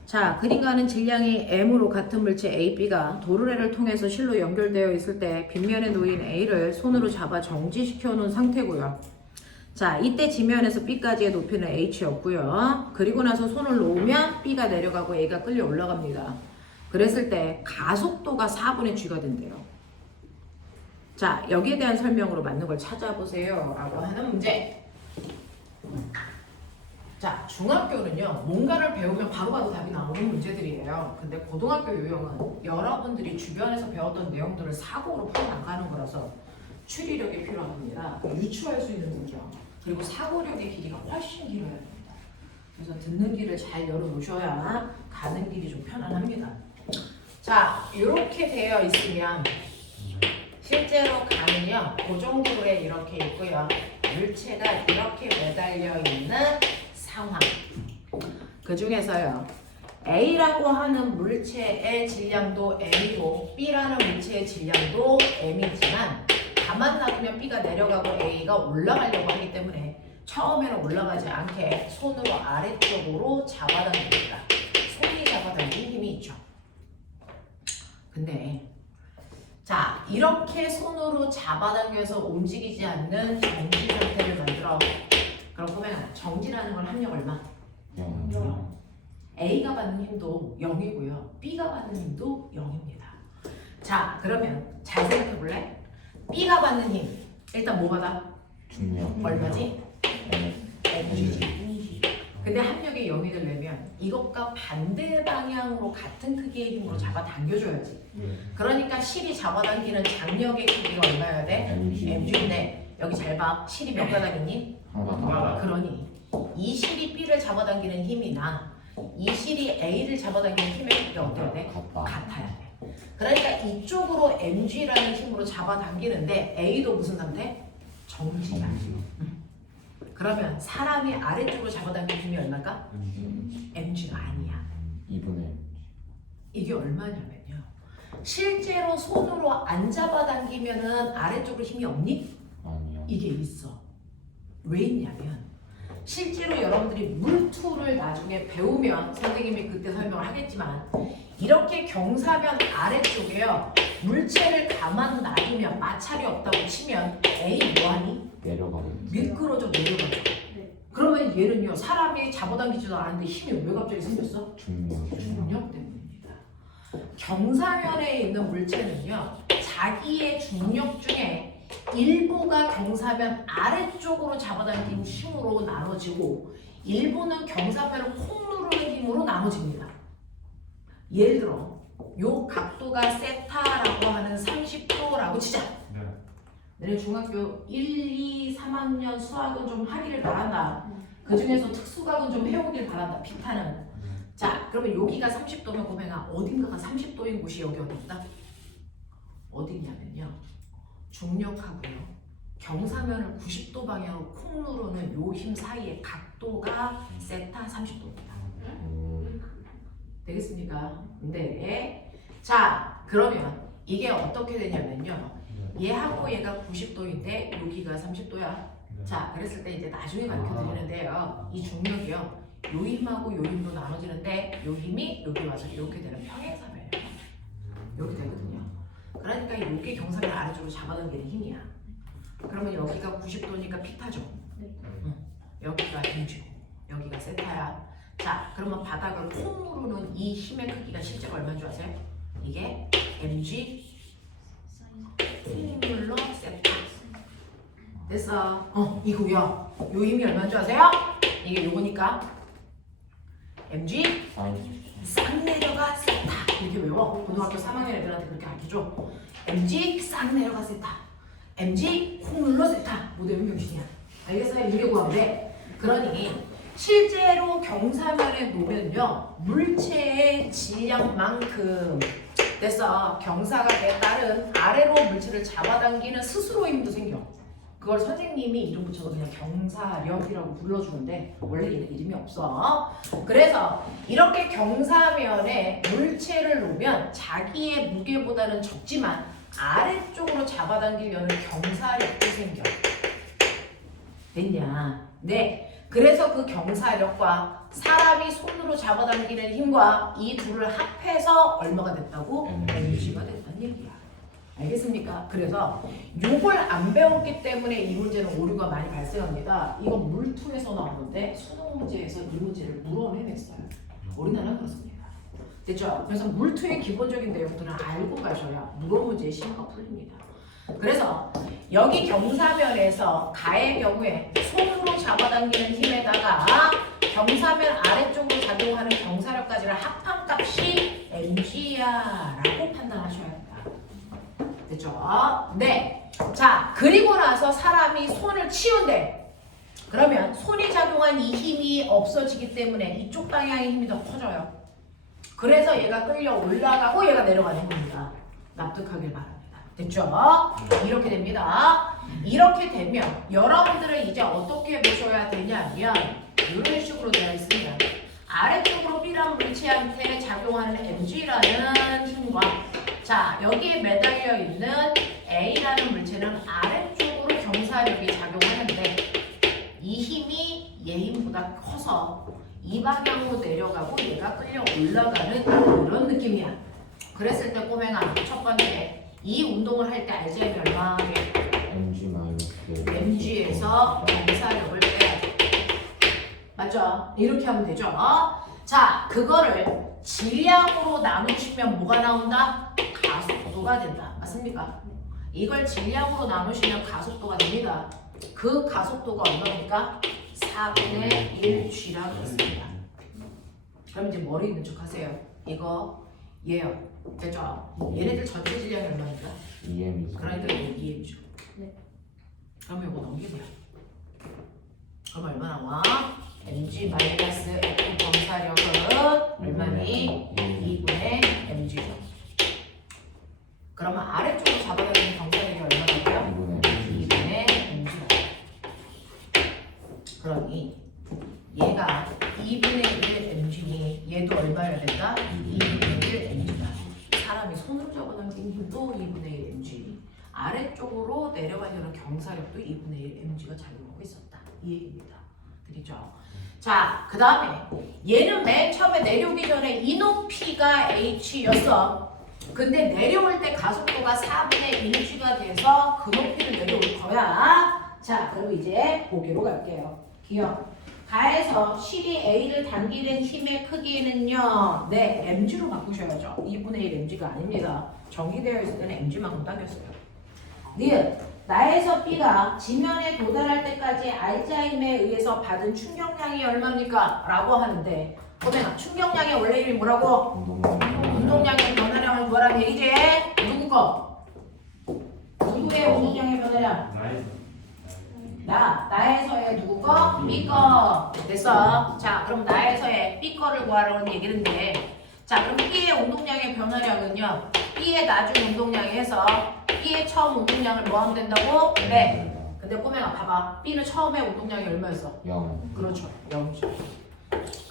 자, 그림과는 질량이 m으로 같은 물체 A, B가 도르래를 통해서 실로 연결되어 있을 때 빗면에 놓인 A를 손으로 잡아 정지시켜 놓은 상태고요. 자, 이때 지면에서 B까지의 높이는 H였고요. 그리고 나서 손을 놓으면 B가 내려가고 A가 끌려 올라갑니다. 그랬을 때 가속도가 4분의 G가 된대요. 자, 여기에 대한 설명으로 맞는 걸 찾아보세요 라고 하는 문제. 자, 중학교는요, 뭔가를 배우면 바로바로 답이 나오는 문제들이에요. 근데 고등학교 유형은 여러분들이 주변에서 배웠던 내용들을 사고로 풀어나가는 거라서 추리력이 필요합니다. 유추할 수 있는 능력, 그리고 사고력의 길이가 훨씬 길어야 됩니다. 그래서 듣는 길을 잘 열어놓으셔야 가는 길이 좀 편안합니다. 자, 이렇게 되어 있으면 실제로 가는요, 고정도로에 이렇게 있고요. 물체가 이렇게 매달려 있는 상황. 그 중에서요, A라고 하는 물체의 질량도 M이고 B라는 물체의 질량도 M이지만 가만 놔두면 B가 내려가고 A가 올라가려고 하기 때문에 처음에는 올라가지 않게 손으로 아래쪽으로 잡아당깁니다. 손이 잡아당긴 힘이 있죠. 근데 자, 이렇게 손으로 잡아당겨서 움직이지 않는 정지 상태를 만들어. 그럼 보면 정지라는 건 합력 얼마? 0. A가 받는 힘도 0이고요. B가 받는 힘도 0입니다. 자, 그러면 잘 생각해 볼래? B가 받는 힘, 일단 뭐 받아? 중력. 얼마지? mg. 근데 합력이 0이 되려면 이것과 반대 방향으로 같은 크기의 힘으로 잡아당겨줘야지. 그러니까 실이 잡아당기는 장력의 크기가 얼마여야 돼? mg인데 여기 잘 봐. 실이 몇 가닥이니? 하나. 그러니 이 실이 B를 잡아당기는 힘이나 이 실이 A를 잡아당기는 힘의 크기가 어때야 돼? 같아야 돼. 그러니까 이쪽으로 MG라는 힘으로 잡아당기는데 A도 무슨 상태? 정지야. 그러면 사람이 아래쪽으로 잡아당기는 힘이 얼마일까? MG가 아니야. 2분의 이게 얼마냐면요. 실제로 손으로 안 잡아당기면은 아래쪽으로 힘이 없니? 아니요. 이게 있어. 왜 있냐면 실제로 여러분들이 물투를 나중에 배우면 선생님이 그때 설명을 하겠지만 이렇게 경사면 아래쪽에요. 물체를 가만 놔두면 마찰이 없다고 치면 A 뭐하니? 내려가고 미끄러져 내려가죠. 네. 그러면 얘는요. 사람이 잡아당기지도 않았는데 힘이 왜 갑자기 생겼어? 중력. 중력 때문입니다. 경사면에 있는 물체는요. 자기의 중력 중에 일부가 경사면 아래쪽으로 잡아당기는 힘으로 나눠지고 일부는 경사면을 콕 누르는 힘으로 나눠집니다. 예를 들어 요 각도가 세타라고 하는 30도라고 치자. 너네 중학교 1, 2, 3학년 수학은 좀 하기를 바란다. 그 중에서 특수각은 좀 해오길 바란다. 피타는. 자, 그러면 여기가 30도면 고맹아 어딘가가 30도인 곳이 여기 어디다? 어디냐면요. 중력하고요. 경사면을 90도 방향으로 콕 누르는 요 힘 사이의 각도가 세타 30도입니다. 되겠습니까? 네. 자, 그러면 이게 어떻게 되냐면요. 얘하고 얘가 90도인데 여기가 30도야. 자, 그랬을 때 이제 나중에 가르쳐 드리는데요. 이 중력이요. 요 힘하고 요 힘도 나눠지는데 요 힘이 여기 와서 이렇게 되는 평행사면이에요. 이렇게 되거든요. 그러니까 이게 경사면 아래쪽으로 잡아당기는 힘이야. 그러면 여기가 90도니까 피타죠. 여기가 MG고 여기가 세타야. 자, 그러면 바닥을 콕 누르는 이 힘의 크기가 실제가 얼마인 줄 아세요? 이게 MG 콕 눌러 세타. 됐어. 이거야. 요 힘이 얼마인 줄 아세요? 이게 요거니까 MG 싹 내려가 세타. 이렇게 외워. 고등학교 3학년 애들한테 그렇게 가르쳐줘. MG 싹 내려가 세타. MG 콕 눌러 세타. 모두 명중이야. 알겠어요? 이렇게 구하면 돼. 그러니 실제로 경사면에 놓으면요. 물체의 질량만큼 됐어. 경사각에 따른 아래로 물체를 잡아당기는 스스로 힘도 생겨. 그걸 선생님이 이름 붙여서 그냥 경사력이라고 불러주는데 원래 얘는 이름이 없어. 그래서 이렇게 경사면에 물체를 놓으면 자기의 무게보다는 적지만 아래쪽으로 잡아당기려는 경사력도 생겨. 됐냐? 네. 그래서 그 경사력과 사람이 손으로 잡아당기는 힘과 이 둘을 합해서 얼마가 됐다고? MG가 됐다는 얘기야. 알겠습니까? 그래서 요걸 안 배웠기 때문에 이 문제는 오류가 많이 발생합니다. 이건 물투에서 나오는데 수능 문제에서 이 문제를 물어내냈어요. 우리나라는 그렇습니다. 됐죠? 그래서 물투의 기본적인 내용들은 알고 가셔야 물어 문제의 심화가 풀립니다. 그래서 여기 경사면에서 가의 경우에 손으로 잡아당기는 힘에다가 경사면 아래쪽으로 작용하는 경사력까지를 합한값이 MG야 라고 판단하셔야 합니다. 됐죠? 네. 자, 그리고 나서 사람이 손을 치운대. 그러면 손이 작용한 이 힘이 없어지기 때문에 이쪽 방향의 힘이 더 커져요. 그래서 얘가 끌려 올라가고 얘가 내려가는 겁니다. 납득하길 바랍니다. 됐죠? 이렇게 됩니다. 이렇게 되면 여러분들은 이제 어떻게 보셔야 되냐면 이런 식으로 되어 있습니다. 아래쪽으로 B라는 물체한테 작용하는 MG라는 힘과 자, 여기에 매달려 있는 A라는 물체는 아래쪽으로 경사력이 작용하는데 이 힘이 얘 힘보다 커서 이 방향으로 내려가고 얘가 끌려 올라가는 그런 느낌이야. 그랬을 때 꼬맹아 첫 번째 이 운동을 할 때 알제임이 얼마? MG에서 경사력을 빼야 돼. 맞죠? 이렇게 하면 되죠? 자, 그거를 질량으로 나누시면 뭐가 나온다? 가속도가 된다. 맞습니까? 이걸 질량으로 나누시면 가속도가 됩니다. 그 가속도가 얼마입니까? 4분의 1g라고 했습니다. 그럼 이제 머리 있는 척 하세요. 이거 얘요. 됐죠? 얘네들 전체 질량이 얼마입니까? EM이 그러니까 이게 EM이죠. 네. 그러면 이거 넘기세요. 그럼 얼마 나와? mg 마이너스 F 검사력은 얼마니? 2분의 mg죠. 그러면 아래쪽으로 잡아야 되는 검사력이 얼마나고요? 2분의 mg다. 그러니 얘가 2분의 1 mg니 얘도 얼마여야 된다? 2분의 1 mg다. 사람이 손으로 잡아당긴 힘도 2분의 1 mg. 아래쪽으로 내려가려는 경사력도 2분의 1 mg가 작용하고 있었다. 이 얘기입니다. 그렇죠? 자, 그 다음에 얘는 맨 처음에 내려오기 전에 이 높이가 h였어. 근데 내려올 때 가속도가 4분의 1g가 돼서 그 높이를 내려올 거야. 자, 그럼 이제 보기로 갈게요. 기억. 가에서 실이 A를 당기는 힘의 크기는요. 네, mg로 바꾸셔야죠. 2분의 1 mg가 아닙니다. 전기되어 있을 때는 mg만큼 당겼어요. 니은 나에서 B가 지면에 도달할 때까지 R자임에 의해서 받은 충격량이 얼마입니까? 라고 하는데 보면 충격량의 원래 이름이 뭐라고? 운동량의 변화량을 구하라는 얘기지? 누구 거? 누구의 운동량의 변화량? 나에서의 누구 거? B 거. 됐어. 자, 그럼 나에서의 B 거를 구하라는 얘기인데 자, 그럼 B의 운동량의 변화량은요. B의 나중 운동량에 해서 B의 처음 운동량을 뭐 하면 된다고? 네. 근데 꼬맹아 봐봐. B는 처음에 운동량이 얼마였어? 0. 그렇죠. 0이죠.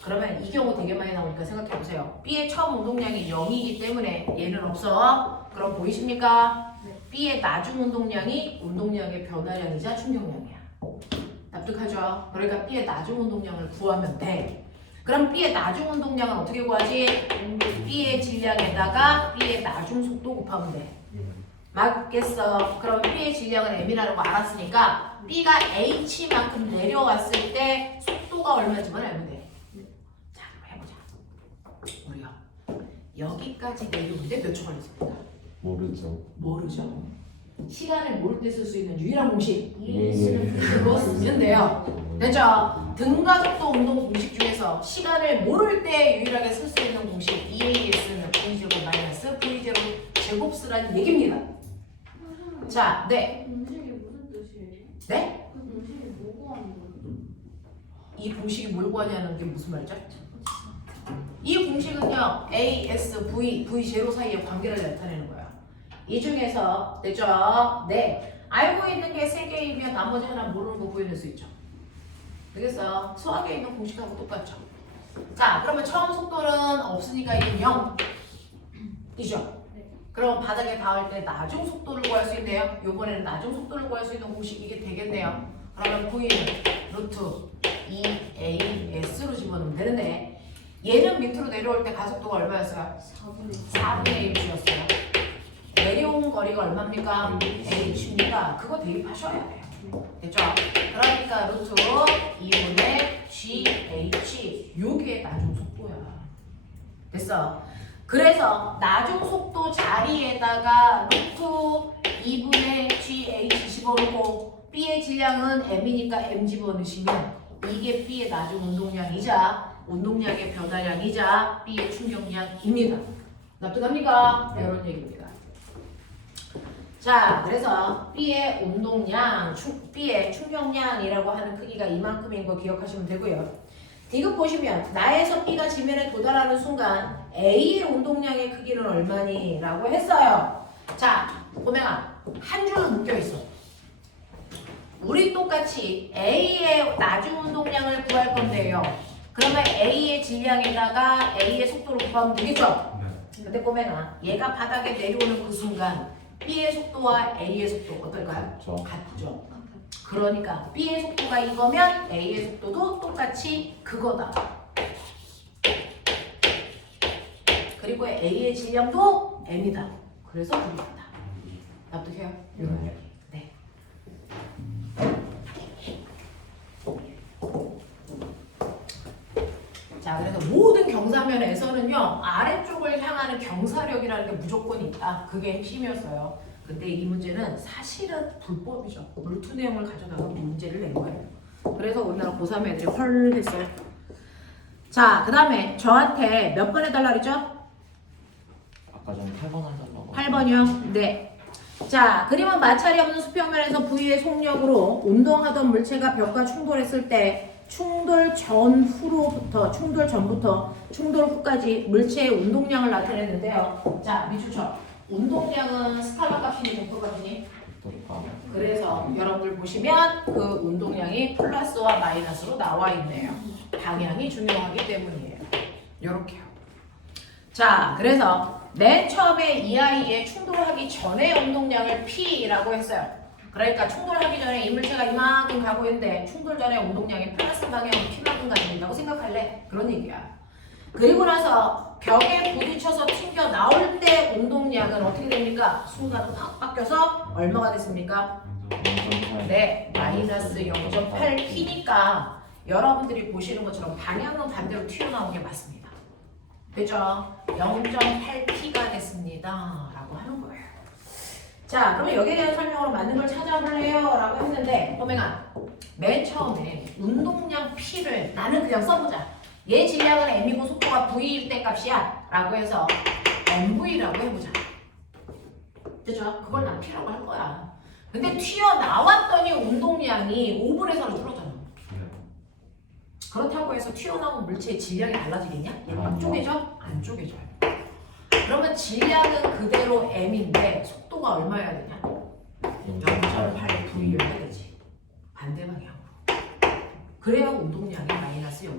그러면 이 경우 되게 많이 나오니까 생각해보세요. B의 처음 운동량이 0이기 때문에 얘는 없어. 그럼 보이십니까? B의 나중 운동량이 운동량의 변화량이자 충격량이야. 납득하죠? 그러니까 B의 나중 운동량을 구하면 돼. 그럼 B의 나중 운동량은 어떻게 구하지? B의 질량에다가 B의 나중 속도 곱하면 돼. 맞겠어. 그럼 B의 질량은 M이라는 거 알았으니까 B가 H만큼 내려왔을 때 속도가 얼마인지만 알면 돼. 자, 그럼 해보자. 우리가 여기까지 내려오는데 몇 초 걸렸습니까? 모르죠. 모르죠. 시간을 모를 때 쓸 수 있는 유일한 공식. 예. 그거 쓰면 돼요. 됐죠? 등가속도 운동 공식 중에서 시간을 모를 때 유일하게 쓸 수 있는 공식 EAS는 V제곱 마이너스 V제곱 제곱수라는 얘기입니다. 자, 네. 공식이 무슨 뜻이에요? 네? 그 공식이 뭐고 하는 거예요? 이 공식이 뭘 구하냐는 게 무슨 말이죠? 이 공식은요, A, S, V, V0 사이의 관계를 나타내는 거예요. 이 중에서, 됐죠? 네. 알고 있는 게 3개이면 나머지 하나 모르는 거 구해낼 수 있죠. 되겠어? 수학에 있는 공식하고 똑같죠? 자, 그러면 처음 속도는 없으니까 이건 0. 이죠? 그럼 바닥에 닿을 때 나중 속도를 구할 수 있네요. 요번에는 나중 속도를 구할 수 있는 공식 이게 되겠네요. 그러면 V는 루트 2AS로 집어넣으면 되는데 얘는 밑으로 내려올 때 가속도가 얼마였어요? 4분의 1이었어요. 내려온 거리가 얼마입니까? H니까 그거 대입하셔야 돼요. 됐죠? 그러니까 루트 2분의 GH 요게 나중 속도야. 됐어? 그래서 나중 속도 자리에다가 루트 2분의 GH 집어넣고 B의 질량은 M이니까 M 집어넣으시면 이게 B의 나중 운동량이자 운동량의 변화량이자 B의 충격량입니다. 납득합니까? 네, 이런 얘기입니다. 자, 그래서 B의 운동량, B의 충격량이라고 하는 크기가 이만큼인 거 기억하시면 되고요. 디귿 보시면 나에서 B가 지면에 도달하는 순간 A의 운동량의 크기는 얼마니? 라고 했어요. 자, 보면아 한 줄은 묶여있어. 우리 똑같이 A의 나중 운동량을 구할 건데요. 그러면 A의 질량에다가 A의 속도를 구하면 되겠죠? 근데 보면아 얘가 바닥에 내려오는 그 순간 B의 속도와 A의 속도 어떨까요? 그렇죠. 같죠. 그러니까 B의 속도가 이거면 A의 속도도 똑같이 그거다. 그리고 A의 질량도 M이다. 그래서 그거다. 납득해요? 네. 네. 자, 그래서 모든 경사면에서는요 아래쪽을 향하는 경사력이라는 게 무조건 있다. 그게 핵심이었어요. 근데 이 문제는 사실은 불법이죠. 물투 내용을 가져다가 문제를 낸 거예요. 그래서 우리나라 고3 애들이 헐 했어요. 자, 그 다음에 저한테 몇 번 해달라 그랬죠? 아까 전에 8번 하셨다고. 8번이요? 네. 자, 그림은 마찰이 없는 수평면에서 V의 속력으로 운동하던 물체가 벽과 충돌했을 때 충돌 전부터 충돌 후까지 물체의 운동량을 나타내는데요. 자, 미추쳐. 운동량은 스칼라 값이니 목표 값이니? 그래서 여러분들 보시면 그 운동량이 플러스와 마이너스로 나와 있네요. 방향이 중요하기 때문이에요. 요렇게요. 자, 그래서 맨 처음에 이 아이의 충돌하기 전에 운동량을 P라고 했어요. 그러니까 충돌하기 전에 이 물체가 이만큼 가고 있는데 충돌 전에 운동량이 플러스 방향으로 P만큼 가진다고 생각할래? 그런 얘기야. 그리고 나서 벽에 부딪혀서 튕겨 나올 때 운동량은 어떻게 됩니까? 순간 확 바뀌어서 얼마가 됐습니까? 네, 마이너스 0.8P니까 여러분들이 보시는 것처럼 방향은 반대로 튀어나온 게 맞습니다. 그죠? 0.8P가 됐습니다. 라고 하는 거예요. 자, 그러면 여기에 대한 설명으로 맞는 걸 찾아볼래요? 라고 했는데, 호맹아, 맨 처음에 운동량 P를 나는 그냥 써보자. 얘 질량은 M이고 속도가 V일 때 값이야. 라고 해서 MV라고 해보자. 그죠? 그걸 난 P라고 할 거야. 근데 튀어나왔더니 운동량이 5분의 4로 줄어잖아. 그렇다고 해서 튀어나온 물체의 질량이 달라지겠냐? 얘가 막 쪼개져? 안 쪼개져요. 그러면 질량은 그대로 M인데 속도가 얼마여야 되냐? 0.8V여야 되지. 반대 방향으로. 그래야 운동량이 마이너스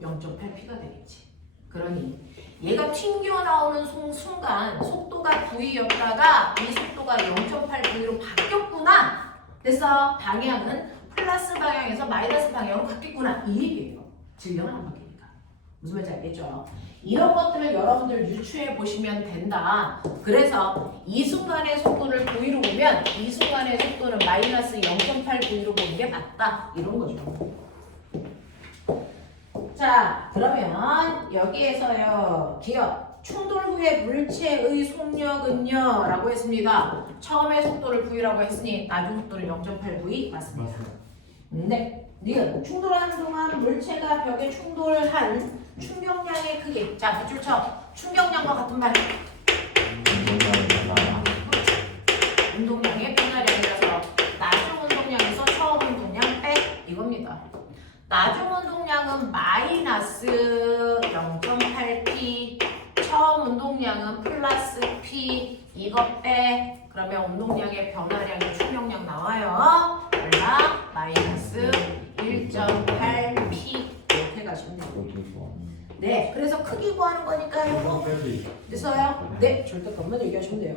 0.8P가 되겠지. 그러니 얘가 튕겨나오는 순간 속도가 V였다가 이 속도가 0.8V로 바뀌었구나. 그래서 방향은 플러스 방향에서 마이너스 방향으로 바뀌었구나. 이 얘기예요. 질량은 안 바뀌니까. 무슨 말인지 알겠죠? 이런 것들을 여러분들 유추해 보시면 된다. 그래서 이 순간의 속도를 V로 보면 이 순간의 속도는 마이너스 0.8V로 보는 게 맞다. 이런 거죠. 자, 그러면 여기에서요. 기억. 충돌 후에 물체의 속력은요. 라고 했습니다. 처음에 속도를 V라고 했으니 나중 속도는 0.8V 맞습니다. 네. 니은 충돌하는 동안 물체가 벽에 충돌한 충격량의 크기. 자, 밧줄 쳐. 충격량과 같은 말. 운동량의 변화량이라서 나중 운동량에서 처음 운동량 백 이겁니다. 나중 운동량은 마이너스 0.8P, 처음 운동량은 플러스 P, 이거 빼. 그러면 운동량의 변화량이 충격량 나와요. 얼마? 마이너스 1.8P 이렇게 가시면 돼요. 네, 그래서 크기 구하는 거니까요. 됐어요? 네, 절대값만 얘기하시면 돼요.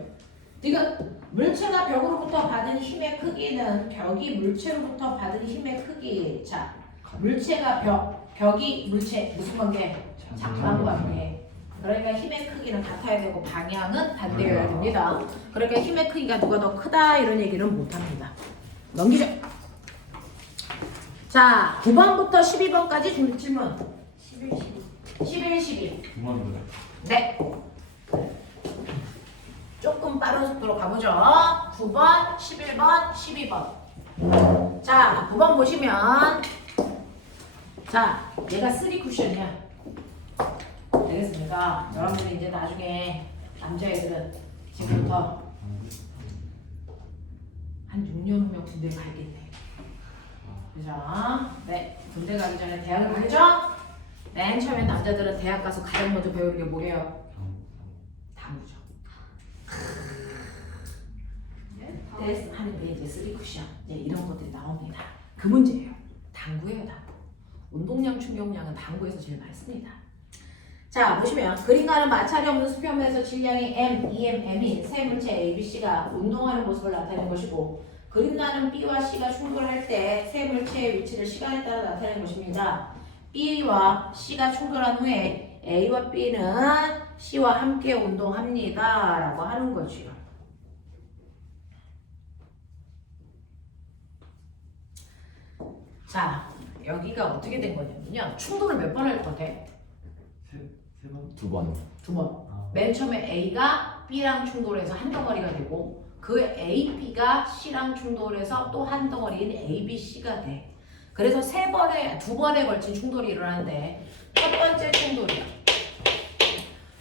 지금 물체가 벽으로부터 받은 힘의 크기는 벽이 물체로부터 받은 힘의 크기. 자, 물체가 벽이 물체 무슨 관계? 작방 관계. 그러니까 힘의 크기는 같아야 되고 방향은 반대여야 됩니다. 그러니까 힘의 크기가 누가 더 크다 이런 얘기는 못합니다. 넘기죠. 자, 9번부터 12번까지 질문. 11, 12. 네. 조금 빠른 속도로 가보죠. 9번, 11번, 12번. 자, 9번 보시면 자, 얘가 3 쿠션이야. 되겠습니까? 여러분들이 이제 나중에 남자애들은 지금부터 한 6년 후면 군대 가겠네. 그죠? 네. 군대 가기 전에 대학을 가겠죠? 맨 처음에 남자들은 대학 가서 가장 먼저 배우는 게 뭐예요? 당구죠. 네, 하는 게 이제 3 쿠션. 이제 이런 것들이 나옵니다. 그 문제예요. 당구예요, 당구. 운동량, 충격량은 당구에서 제일 많이 씁니다. 자, 보시면 그림과는 마찰이 없는 수평면에서 질량이 M, EM, M인 세 물체 A, B, C가 운동하는 모습을 나타내는 것이고 그림과는 B와 C가 충돌할 때 세 물체의 위치를 시간에 따라 나타내는 것입니다. B와 C가 충돌한 후에 A와 B는 C와 함께 운동합니다. 라고 하는 거죠. 자, 여기가 어떻게 된 거냐면요. 충돌을 몇 번 할 것 같아? 두 번. 두 번. 맨 처음에 A가 B랑 충돌해서 한 덩어리가 되고 그 A, B가 C랑 충돌해서 또 한 덩어리인 A, B, C가 돼. 그래서 두 번에 걸친 충돌이 일어나는데 첫 번째 충돌이야.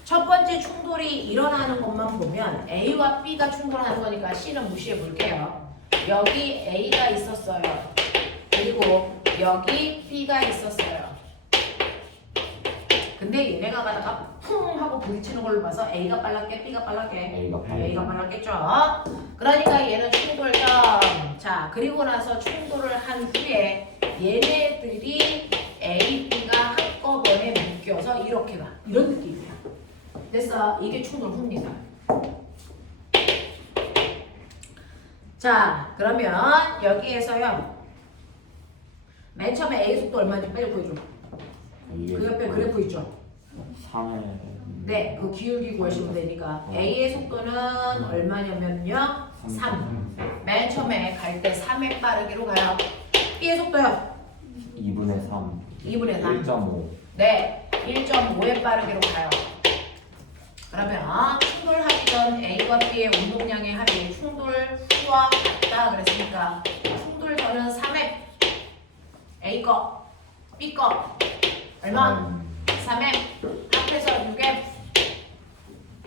첫 번째 충돌이 일어나는 것만 보면 A와 B가 충돌하는 거니까 C는 무시해 볼게요. 여기 A가 있었어요. 그리고 여기 B가 있었어요. 근데 얘네가 가다가 쿵 하고 부딪히는 걸로 봐서 A가 빨랐게 B가 빨랐게 A가 빨랐겠죠. 그러니까 얘는 충돌점. 자, 그리고 나서 충돌을 한 후에 얘네들이 A, B가 한꺼번에 묶여서 이렇게 가. 이런 느낌이야. 됐어. 이게 충돌 후입니다. 자, 그러면 여기에서요. 맨 처음에 A 속도 얼마인지 빨리 보여줘. 그 옆에 그래프 있죠? 3에 네, 그 기울기 구하시면 되니까 A의 속도는 얼마냐면요 3. 맨 처음에 갈 때 3의 빠르기로 가요. B의 속도요 2분의 3 2분의 3. 1.5 네, 1.5의 빠르기로 가요. 그러면 충돌하기 전 A와 B의 운동량의 합이 충돌 후와 같다 그랬으니까 충돌 전은 3의 A 거, B 거 얼마? 3M 합해서 6M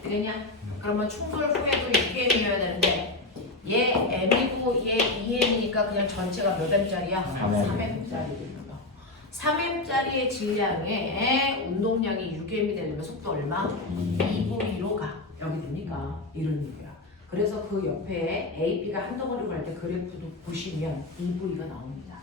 되겠냐? 그러면 충돌 후에도 6M이어야 되는데 얘 M이고 얘 2M이니까 그냥 전체가 몇 M짜리야? 3M짜리 3M짜리의 질량에 운동량이 6M이 되려면 속도 얼마? 2V로 가 여기 되니까 이런 얘기야. 그래서 그 옆에 AB가 한 덩어리로 갈 때 그래프도 보시면 2V가 나옵니다.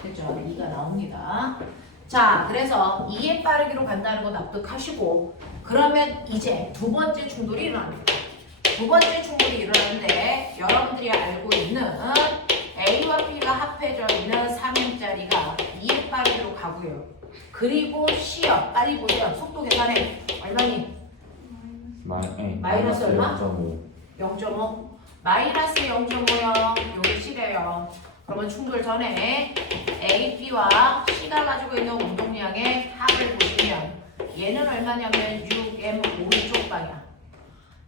됐죠? 2가 나옵니다. 자, 그래서 2의 빠르기로 간다는 거 납득하시고 그러면 이제 두 번째 충돌이 일어납니다. 두 번째 충돌이 일어나는데 여러분들이 알고 있는 A와 B가 합해져 있는 3M짜리가 2의 빠르기로 가고요. 그리고 C요. 빨리 보세요. 속도 계산해. 얼마니? 마이너스 얼마? 0.5. 마이너스 0.5요. 여기 C래요. 그러면 충돌 전에 A, B와 C가 가지고 있는 운동량의 합을 보시면 얘는 얼마냐면 6M 오른쪽 방향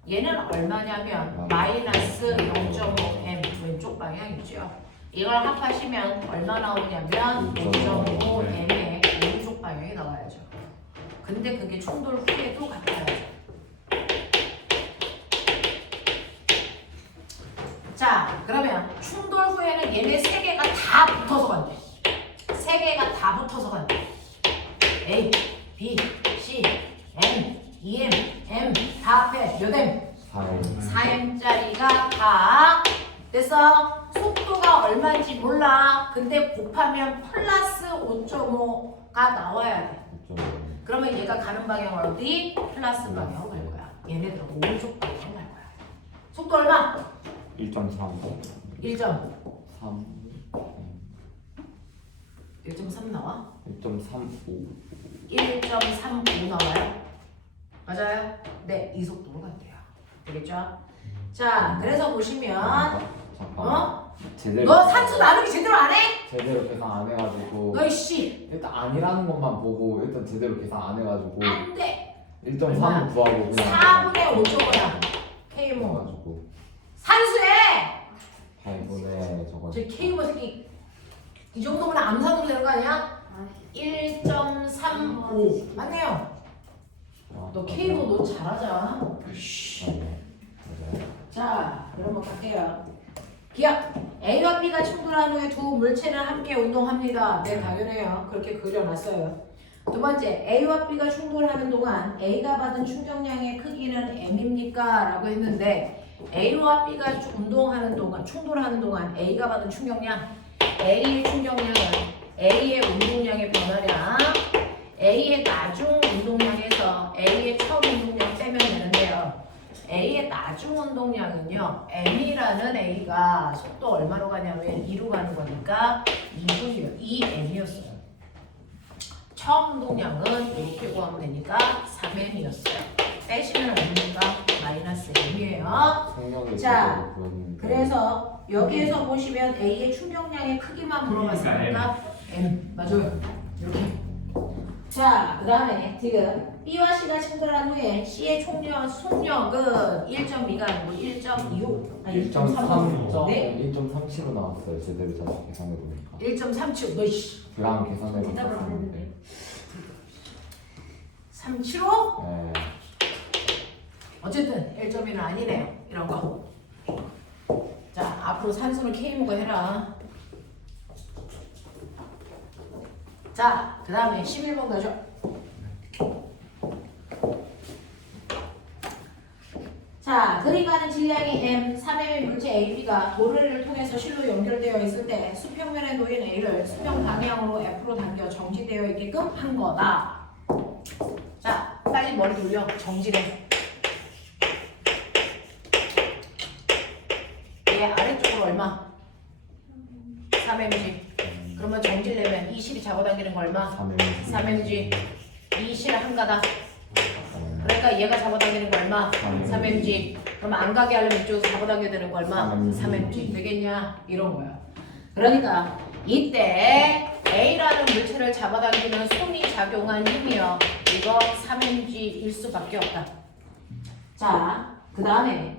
얘는 얼마냐면 마이너스 0.5M 왼쪽 방향이죠. 이걸 합하시면 얼마 나오냐면 5.5M의 오른쪽 방향이 나와야죠. 근데 그게 충돌 후에도 같아야죠. 자, 그러면 충돌 후에는 얘네 세 개가 다 붙어서 간대. 세 개가 다 붙어서 간대. A, B, C, M, 2M, M 다 합해. 몇 M? 4M짜리가 다 됐어. 속도가 얼마인지 몰라. 근데 곱하면 플러스 5.5가 나와야 돼. 그러면 얘가 가는 방향은 어디? 플러스 방향으로 갈 거야. 얘네들은 오른쪽 방향으로 갈 거야. 속도 얼마? 1.3 1.3 나와? 1.35 1.35 나와요? 맞아요? 네, 이 속도로 간대요. 되겠죠? 자, 그래서 보시면 제대로 너 산수 나누기 제대로 안 해? 제대로 계산 안 해가지고 너이 씨! 일단 아니라는 것만 보고 일단 제대로 계산 안 해가지고 안 돼! 1.3 구하고 그냥 4분의 5초거야. K모 해가지고 산수해! 8분의 저거 저 K모 새끼 이 정도면 암산으로 되는 거 아니야? 1.35 맞네요. 너 K모 너 잘하자. 자, 그럼 갈게요. 기억! A와 B가 충돌한 후에 두 물체는 함께 운동합니다. 네, 당연해요. 그렇게 그려놨어요. 두 번째, A와 B가 충돌하는 동안 A가 받은 충격량의 크기는 M입니까? 라고 했는데 A와 B가 운동하는 동안, 충돌하는 동안 A가 받은 충격량 A의 충격량은 A의 운동량의 변화량 A의 나중 운동량에서 A의 처음 운동량 빼면 되는데요. A의 나중 운동량은요 M이라는 A가 속도 얼마로 가냐면 2로 가는 거니까 2M이었어요. 처음 운동량은 이렇게 구하면 되니까 3M이었어요. 빼시면 얼마입니까? 마이너스 M이에요. 자, 그래서 여기에서 보시면 A의 충격량의 크기만 물어봤으니까 M 맞아요. 이렇게. 자, 그 다음에 지금 B와 C가 충돌한 후에 C의 속력은 1.2가 아니고 1.25 아니 1.3 네? 1.37로 나왔어요. 제대로 다시 계산해보니까 1.37 너이씨 그랑 계산해보니까 대답을 안 했는데 375? 네. 어쨌든 1.2는 아니네요. 이런 거. 자, 앞으로 산수는 K목을 해라. 자, 그 다음에 11번 가죠. 자, 그림 가는 질량이 M, 3M의 물체 AB가 도르래를 통해서 실로 연결되어 있을 때 수평면에 놓인 A를 수평 방향으로 F로 당겨 정지되어 있게끔 한 거다. 자, 빨리 머리 돌려. 정지래. 얘 아래쪽으로 얼마? 3mg. 그러면 정지려면 이 실이 잡아당기는 거 얼마? 3mg. 이 실을 한가다. 그러니까 얘가 잡아당기는 거 얼마? 3mg. 그럼 안 가게 하려면 이쪽에서 잡아당겨야 되는 거 얼마? 3mg. 되겠냐? 이런 거야. 그러니까 이때 A라는 물체를 잡아당기는 손이 작용한 힘이요. 이거 3mg일 수밖에 없다. 자, 그 다음에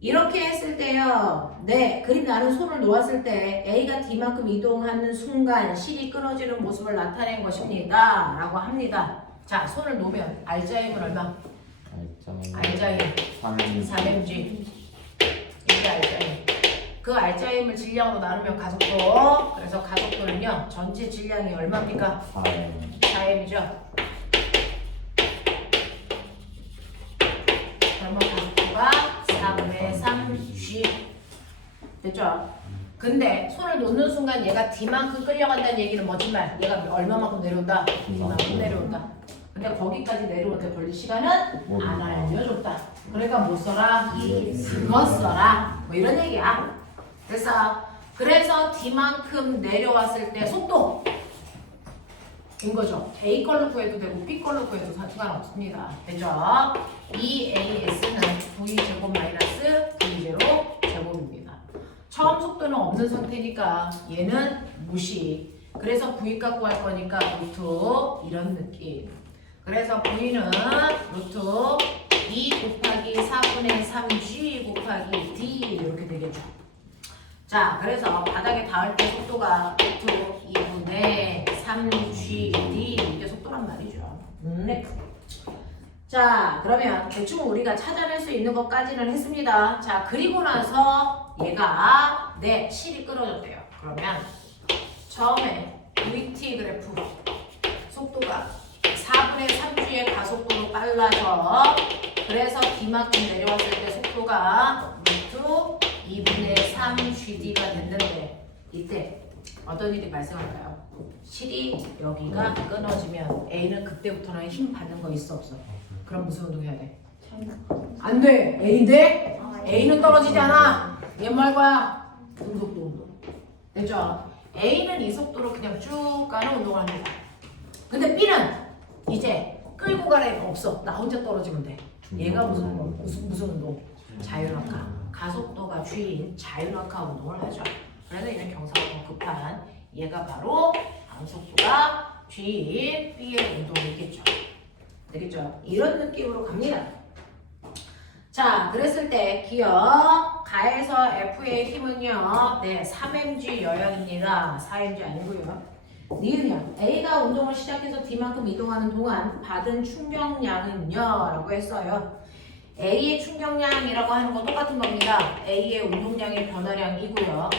이렇게 했을 때요. 네, 그림 나눈 손을 놓았을 때 A가 D만큼 이동하는 순간 실이 끊어지는 모습을 나타낸 것입니다. 라고 합니다. 자, 손을 놓으면 알자힘은 얼마? 알자힘 3mg. 이게 알자힘. 그 알자힘을 질량으로 나누면 가속도. 그래서 가속도는요. 전체 질량이 얼마입니까? 4m이죠. 그러면 가속도가 4분의 3g. 됐죠? 근데 손을 놓는 순간 얘가 D만큼 끌려간다는 얘기는 뭐지 말? 얘가 얼마만큼 내려온다? D만큼 내려온다. 근데 거기까지 내려오는데 걸릴 시간은 안 알려줬다. 그러니까 못 써라, 못 써라. 뭐 이런 얘기야. 그래서 D만큼 내려왔을 때 속도 인 거죠. A 걸로 구해도 되고 B 걸로 구해도 상관없습니다. 되죠? EAS는 V제곱 마이너스 V0 제곱입니다. 처음 속도는 없는 상태니까 얘는 무시. 그래서 V 값 구할 거니까 루트 이런 느낌. 그래서 V는 루트 2 곱하기 4분의 3G 곱하기 D 이렇게 되겠죠. 자, 그래서 바닥에 닿을 때 속도가 루트 2분의 3GD 이게 속도란 말이죠. 네. 자, 그러면 대충 우리가 찾아낼 수 있는 것까지는 했습니다. 자, 그리고 나서 얘가 네, 실이 끊어졌대요. 그러면 처음에 VT 그래프 속도가 4분의 3G의 가속도로 빨라져. 그래서 D만큼 내려왔을 때 속도가 루트 2분의 3GD가 됐는데 이때 어떤 일이 발생할까요? 실이 여기가 끊어지면 A는 그때부터는 힘 받는 거 있어 없어? 그럼 무슨 운동 해야 돼? 안 돼! A인데? A는 떨어지지 않아! 얘 뭐 할 거야? 등속도 운동. 됐죠? A는 이 속도로 그냥 쭉 가는 운동을 합니다. 근데 B는 이제 끌고 갈 애가 없어. 나 혼자 떨어지면 돼. 얘가 무슨 운동? 자율학화. 가속도가 G인 자율학화 운동을 하죠. 그래서 얘는 경사가 더 급한 얘가 바로 방속도가 G인 B의 운동이겠죠. 되겠죠? 이런 느낌으로 갑니다. 자, 그랬을 때 기억 가에서 F의 힘은요. 네, 3mg 여연입니다. 4mg 아니고요. 니은요. A가 운동을 시작해서 D만큼 이동하는 동안 받은 충격량은요. 라고 했어요. A의 충격량이라고 하는 건 똑같은 겁니다. A의 운동량의 변화량이고요.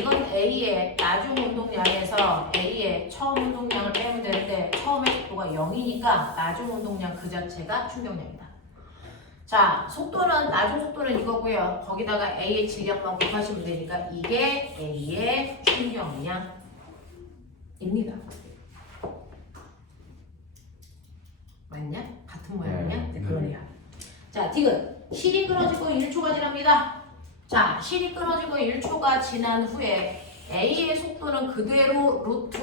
이건 A의 나중 운동량에서 A의 처음 운동량을 빼면 되는데 처음의 속도가 0이니까 나중 운동량 그 자체가 충격량이다. 자, 속도는 나중 속도는 이거고요. 거기다가 A의 질량만 곱하시면 되니까 이게 A의 충격량입니다. 맞냐? 같은 모양이냐? 네, 그러네요. 자, 디귿. 실이 끊어지고 1초가 지납니다. 자, 실이 끊어지고 1초가 지난 후에 A의 속도는 그대로 루트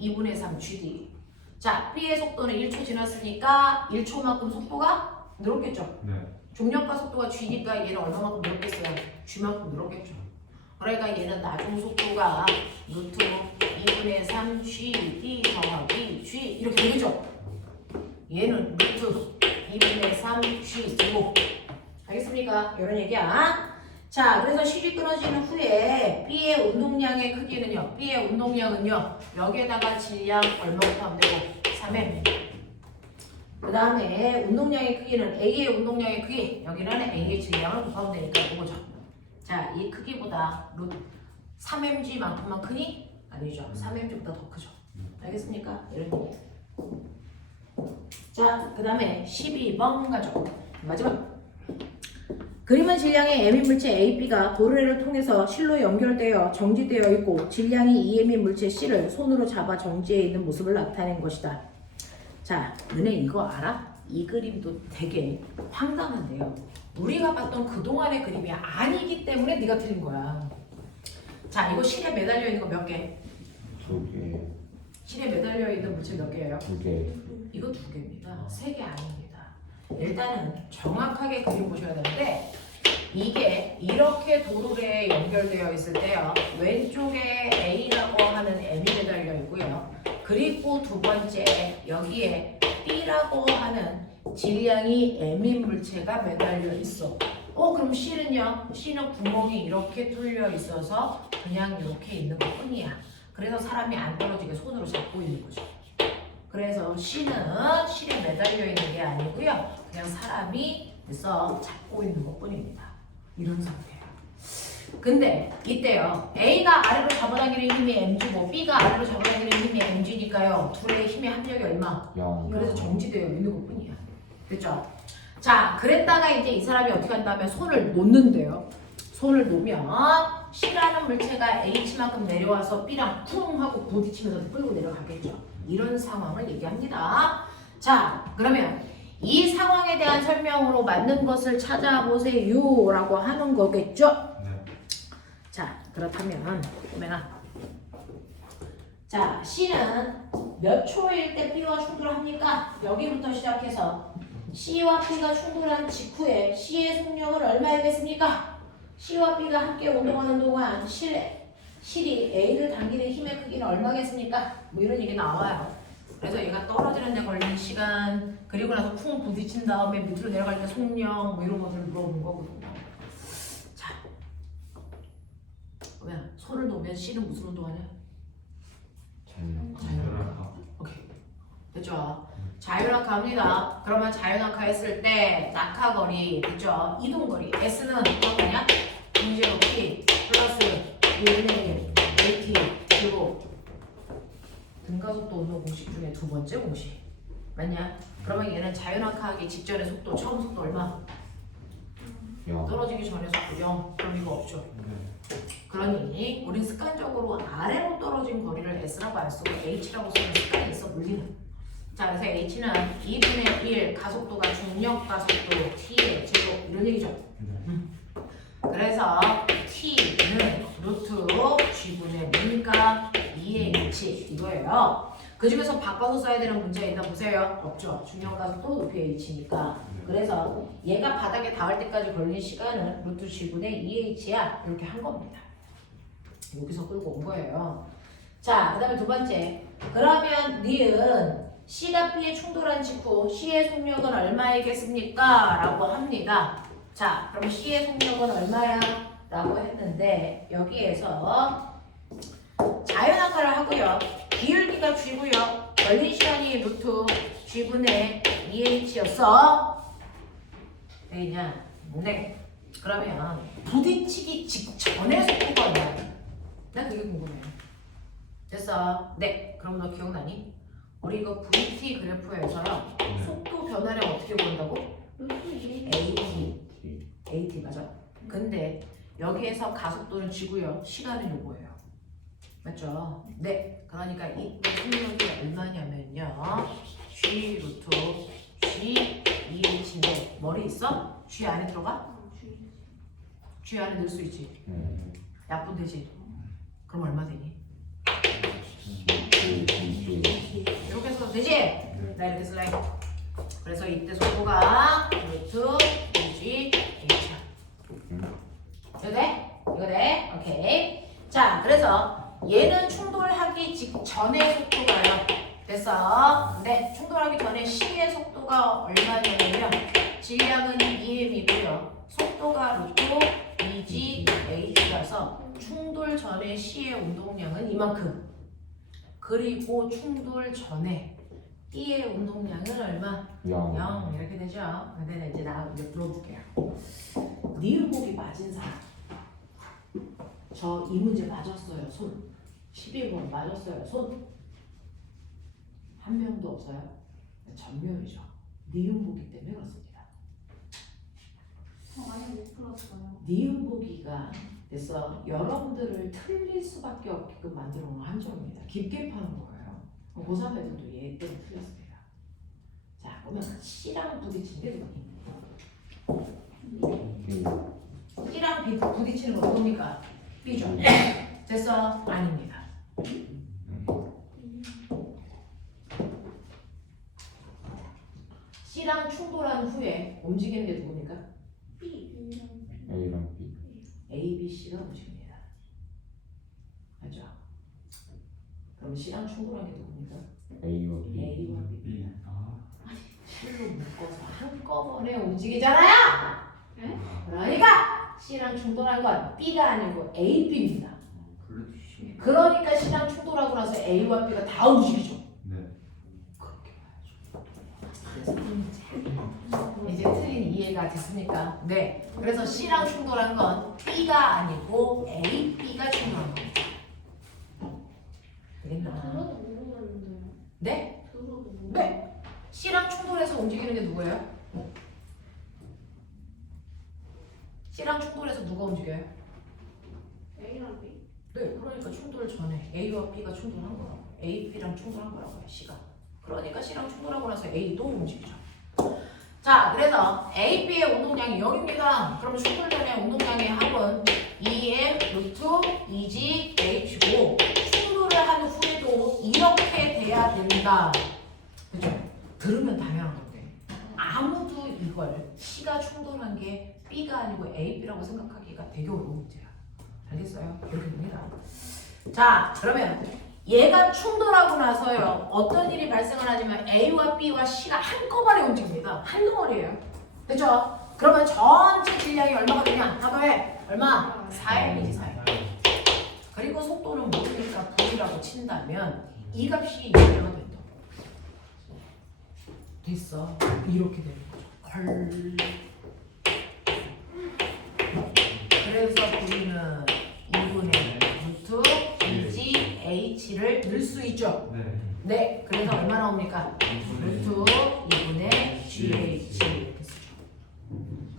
2분의 3 GD. 자, B의 속도는 1초 지났으니까 1초만큼 속도가 늘었겠죠? 네. 중력과 속도가 G니까 얘는 얼마만큼 늘었겠어요? G만큼 늘었겠죠. 그러니까 얘는 나중 속도가 루트 2분의 3 GD 더하기 G 이렇게 되겠죠? 얘는 루트 2분의 3 G 제곱. 알겠습니까? 이런 얘기야. 자, 그래서 실이 끊어지는 후에 B의 운동량의 크기는요. B의 운동량은요. 여기에다가 질량 얼마부터 하면 되고? 3M. 그 다음에 운동량의 크기는 A의 운동량의 크기, 여기는 A의 질량을 곱하면 되니까 이거죠. 자, 이 크기보다 3mg만큼만 크니? 아니죠. 3mg보다 더 크죠. 알겠습니까? 이런 얘기. 자, 그 다음에 12번 가죠. 마지막. 그림은 질량의 M인 물체 AB가 도르래를 통해서 실로 연결되어 정지되어 있고 질량이 2M인 물체 C를 손으로 잡아 정지해 있는 모습을 나타낸 것이다. 자, 너네 이거 알아? 이 그림도 되게 황당한데요. 우리가 봤던 그동안의 그림이 아니기 때문에 네가 틀린 거야. 자, 이거 실에 매달려 있는 거 몇 개? 2개. 실에 매달려 있는 물체 몇 개예요? 2개. 이거 2개입니다. 3개 아닙니다. 일단은 정확하게 그림 보셔야 되는데 이게 이렇게 도르래에 연결되어 있을 때요. 왼쪽에 A라고 하는 M이 매달려 있고요. 그리고 두 번째 여기에 B라고 하는 질량이 M인 물체가 매달려 있어. 그럼 C는요? C는 구멍이 이렇게 뚫려 있어서 그냥 이렇게 있는 것 뿐이야. 그래서 사람이 안 떨어지게 손으로 잡고 있는 거죠. 그래서 C는 실에 매달려 있는 게 아니고요. 그냥 사람이 있어 잡고 있는 것 뿐입니다. 이런 상태예요. 근데 이때요. A가 아래로 잡아당기는 힘이 mg고 B가 아래로 잡아당기는 힘이 mg니까요. 둘의 힘의 합력이 얼마? 0. 그래서 정지되어 있는 것 뿐이야. 됐죠? 자, 그랬다가 이제 이 사람이 어떻게 한다면 손을 놓는데요. 손을 놓으면 C라는 물체가 H만큼 내려와서 B랑 쿵 하고 부딪히면서 끌고 내려가겠죠. 이런 상황을 얘기합니다. 자, 그러면 이 상황에 대한 설명으로 맞는 것을 찾아보세요 라고 하는 거겠죠? 네. 자, 그렇다면 보면은 자, C는 몇 초일 때 B와 충돌합니까? 여기부터 시작해서 C와 B가 충돌한 직후에 C의 속력은 얼마이겠습니까? C와 B가 함께 운동하는 동안 실이 A를 당기는 힘의 크기는 얼마겠습니까? 뭐 이런 얘기 나와요. 그래서 얘가 떨어지는 데 걸리는 시간, 그리고 나서 쿵 부딪힌 다음에 밑으로 내려갈 때 속력, 뭐 이런 것들을 물어본 거거든요. 자, 그러면 손을 놓으면 C는 무슨 운동하냐? 자유낙하. 오케이. 됐죠? 자유낙하 합니다. 그러면 자유낙하 했을 때 낙하거리, 그죠? 이동거리. S는 얼마냐? 0P 플러스 1분의 1AT 그리고 등가속도 운동 공식 중에 두 번째 공식. 맞냐? 그러면 얘는 자유낙하하기 직전의 속도, 처음 속도 얼마? 0. 떨어지기 전에 속도 0. 그럼 이거 없죠. 네. 그러니 우린 습관적으로 아래로 떨어진 거리를 S라고 안 쓰고 H라고 쓰는 습관이 있어, 물리는. 자, 그래서 H는 2분의 1 가속도가 중력 가속도 T의 제곱 이런 얘기죠. 그래서 T는 루트 G분의 뭐니까 2H 이거예요. 그 중에서 바꿔서 써야 되는 문제 있나 보세요. 없죠. 중력 가속도 높이 H니까. 그래서 얘가 바닥에 닿을 때까지 걸린 시간은 루트 G분의 2H야. 이렇게 한 겁니다. 여기서 끌고 온 거예요. 자, 그 다음에 두 번째. 그러면 니은 C가 B에 충돌한 직후 C의 속력은 얼마이겠습니까? 라고 합니다. 자, 그럼 C의 속력은 얼마야? 라고 했는데 여기에서 자유낙하를 하고요. 기울기가 G고요. 걸린 시간이 루트 G분의 2H였어. 되겠냐? 네. 그러면 부딪히기 직전의 속도가 얼마야? 난 그게 궁금해. 됐어. 네. 그럼 너 기억나니? 우리 이거 VT 그래프에서요. 속도 변화량 어떻게 본다고? AT 맞아? 근데 여기에서 가속도는 G고요. 시간은 요거예요. 맞죠? 네. 그러니까 이때 속력이 얼마냐면요. G 루트 G 2H인데 머리 있어? G 안에 들어가? G 안에 넣을 수 있지. 약분 되지. 그럼 얼마 되니? 이렇게 써도 되지? 나 이렇게 쓸래. 그래서 이때 속도가 루트 G H야. 이거 돼? 이거 돼? 오케이. 자, 그래서 얘는 충돌하기 직전의 속도가요. 됐어? 네, 충돌하기 전에 C의 속도가 얼마냐면요. 질량은 2m이고요. 속도가 루트 2gH라서 충돌 전에 C의 운동량은 이만큼. 그리고 충돌 전에 B의 운동량은 얼마? 0 이렇게 되죠. 근데 이제 나 이제 물어볼게요. 니은복이 맞은 사람. 저 이 문제 맞았어요. 손. 11번 맞았어요. 손. 한 명도 없어요. 전멸이죠. 니은복이 때문에 그렇습니다. 아니 못 풀었어요. 니은보기가 그래서 여러분들을 틀릴 수밖에 없게끔 만들어 놓은 함정입니다. 깊게 파는 거예요. 고3 애들도 얘 때문에 틀렸습니다. 자, 그러면 C랑 부딪힌 게 누구니? C랑 부딪히는 거 누굽니까? B죠. 됐어? 아닙니다. C랑 충돌한 후에 움직이는 게 누굽니까? B. A랑 B. A, B, C가 움직입니다. 맞죠? 그럼 C랑 충돌한 게 누굽니까? A와 B. A와 B. B. 아. C로 묶어서 한꺼번에 움직이잖아요. 네? 그러니까 C랑 충돌한 건 B가 아니고 A, B입니다. 그래도 씨. 그러니까 C랑 충돌하고 나서 A와 B가 다 움직이죠. 네. 그렇게 봐야죠. 그래서 이제 틀린 이해가 됐습니까? 네. 그래서 C랑 충돌한 건 B가 아니고 A, B가 충돌한 겁니다. 되겠나? 들어도 모르겠는데요. 네? 들어도 모르겠는데. 네. C랑 충돌해서 움직이는 게 누구예요? C랑 충돌해서 누가 움직여요? A랑 B. 네, 그러니까 충돌 전에 A와 B가 충돌한 거라고. A, B랑 충돌한 거라고요, C가. 그러니까 C랑 충돌하고 나서 A도 움직이죠. 자, 그래서 A, B의 운동량이 0입니다. 그럼 충돌 전에 운동량의 합은 2M 루트 2G H고 충돌을 한 후에도 이렇게 돼야 된다. 그죠? 들으면 당연한 건데 아무도 이걸 C가 충돌한 게 B가 아니고 A, B라고 생각하기가 되게 어려운 문제야. 알겠어요? 이렇게 됩니다. 자, 그러면 얘가 충돌하고 나서요 어떤 일이 발생을 하냐면 A와 B와 C가 한꺼번에 움직입니다. 한 덩어리예요. 그죠? 그러면 전체 질량이 얼마가 되냐? 답해. 얼마? 4m이지 4m. 그리고 속도는 모르니까 V라고 친다면 이 값이 2배가 된다. 됐어. 이렇게 되는 거죠. 헐. 그래서 V는 2분의 루트 2G H를 넣을 수 있죠. 네. 네. 그래서 얼마 나옵니까? 루트 2분의 GH 이렇게 쓰죠.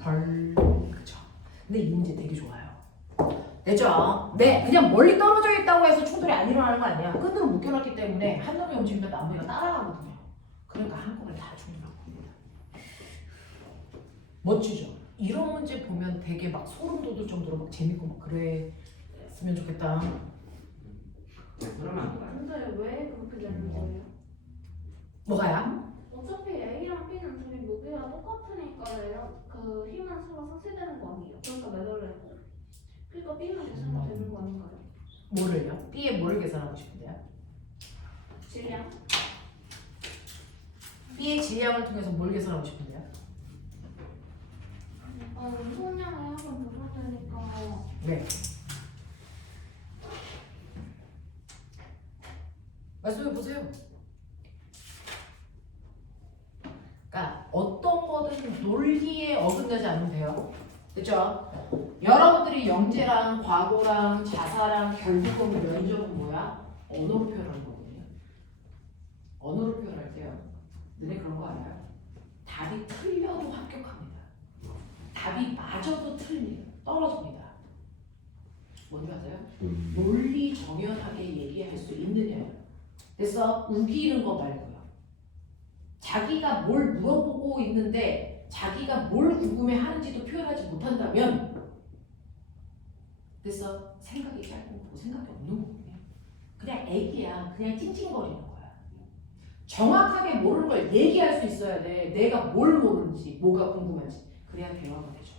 헐. 그쵸. 근데 이 문제 되게 좋아요. 됐죠? 네. 그냥 멀리 떨어져 있다고 해서 충돌이 안 일어나는 거 아니야. 끈으로 묶여놨기 때문에 한 놈이 움직이면 나머지가 따라가거든요. 그러니까 한꺼번에 다 충돌하는 겁니다. 멋지죠? 이런 문제 보면 되게 막 소름 돋을 정도로 막 재밌고 막 그랬으면 좋겠다. 그러면 안 돼. 근데 왜 그렇게 되는 거예요? 뭐가요? 어차피 A랑 B는 둘이 무게가 똑같으니까요. 그 힘은 서로 상쇄되는 거 아니에요? 그러니까 매달려요. 그러니까 B만 계산하면 되는 거 아닌가요? 뭐를요? B의 뭐를 계산하고 싶은데요? 질량? B의 질량을 통해서 뭘 계산하고 싶은데요? 운동량을 한번 보실 테니까. 네. 말씀해 보세요. 그러니까 어떤 거든 논리에 어긋나지 않으면 돼요. 그렇죠? 여러분들이 영재랑 과거랑 자사랑 결국은 면접은 뭐야? 언어로 표현하는 거거든요. 언어로 표현할 때요. 너네 그런 거 알아요? 답이 틀려도 합격합니다. 답이 맞아도 떨어집니다. 뭔지 아세요? 논리 정연하게 얘기할 수 있느냐요. 그래서 우기는 거 말고요. 자기가 뭘 물어보고 있는데 자기가 뭘 궁금해하는지도 표현하지 못한다면 그래서 생각이 짧고 생각이 없는 거거든요. 그냥 애기야. 그냥 찡찡거리는 거야. 정확하게 모르는 걸 얘기할 수 있어야 돼. 내가 뭘 모르는지, 뭐가 궁금한지. 그래야 대화가 되죠.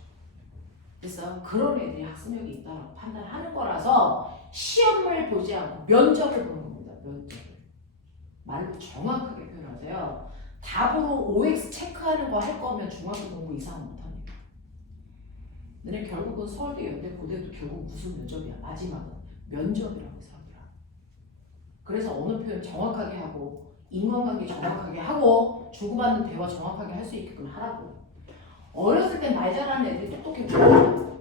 그래서 그런 애들이 학습력이 있다고 판단하는 거라서 시험을 보지 않고 면접을 보는 겁니다. 면접을. 말로 정확하게 표현하세요. 답으로 OX 체크하는 거 할 거면 중학교 공부 이상은 못합니다. 너네 결국은 서울대, 연대, 고대도 결국 무슨 면접이야? 마지막은 면접이라고 이 사람들아. 그래서 언어 표현 정확하게 하고 인간관계 정확하게 하고 주고받는 대화 정확하게 할 수 있게끔 하라고. 어렸을 때 말 잘하는 애들이 똑똑해 보여요.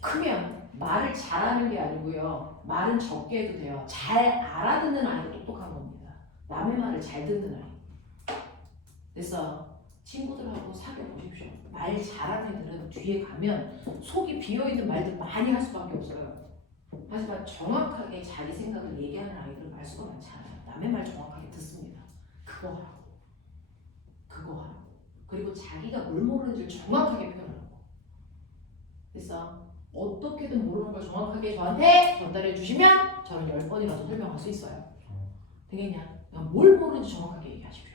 크면 말을 잘하는 게 아니고요. 말은 적게 해도 돼요. 잘 알아듣는 아이가 똑똑한 겁니다. 남의 말을 잘 듣는 아이. 그래서 친구들하고 사귀어 보십시오. 말 잘하는 애들은 뒤에 가면 속이 비어있는 말들 많이 할 수밖에 없어요. 하지만 정확하게 자기 생각을 얘기하는 아이들은 말수가 많지 않아요. 남의 말 정확하게 듣습니다. 그거 하라고. 그거 하라고. 그리고 자기가 뭘 모르는지를 정확하게 표현하라고. 그래서 어떻게든 모르는 걸 정확하게 저한테 전달해 주시면 저는 10번이라도 설명할 수 있어요. 되겠냐? 그냥 뭘 모르는지 정확하게 얘기하십시오.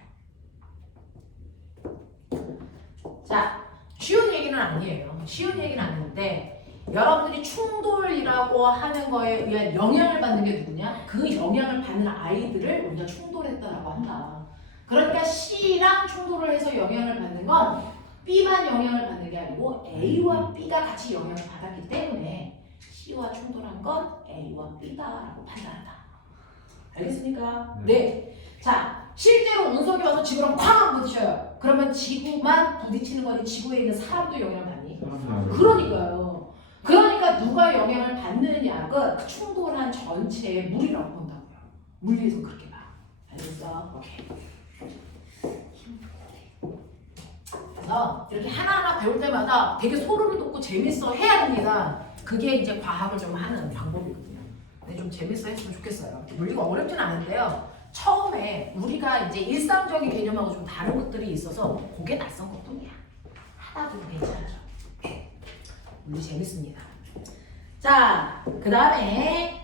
자, 쉬운 얘기는 아니에요. 쉬운 얘기는 아닌데 여러분들이 충돌이라고 하는 거에 의한 영향을 받는 게 누구냐? 그 영향을 받는 아이들을 우리가 충돌했다라고 한다. 그러니까 C랑 충돌을 해서 영향을 받는 건 B만 영향을 받는 게 아니고 A와 B가 같이 영향을 받았기 때문에 C와 충돌한 건 A와 B다라고 판단한다. 알겠습니까? 네. 자, 실제로 운석이 와서 지구랑 쾅 부딪혀요. 그러면 지구만 부딪히는 거니 지구에 있는 사람도 영향을 받니? 그러니까요. 그러니까 누가 영향을 받느냐가 그 충돌한 전체의 물이라고 본다고요. 물리에서 그렇게 봐. 알겠어? 오케이. 그래서 이렇게 하나하나 배울 때마다 되게 소름 돋고 재밌어 해야 됩니다. 그게 이제 과학을 좀 하는 방법이거든요. 근데 좀 재밌어 했으면 좋겠어요. 물리가 어렵진 않은데요. 처음에 우리가 이제 일상적인 개념하고 좀 다른 것들이 있어서 그게 낯선 것뿐이야. 하다 보면 괜찮아져. 물리 재밌습니다. 자, 그 다음에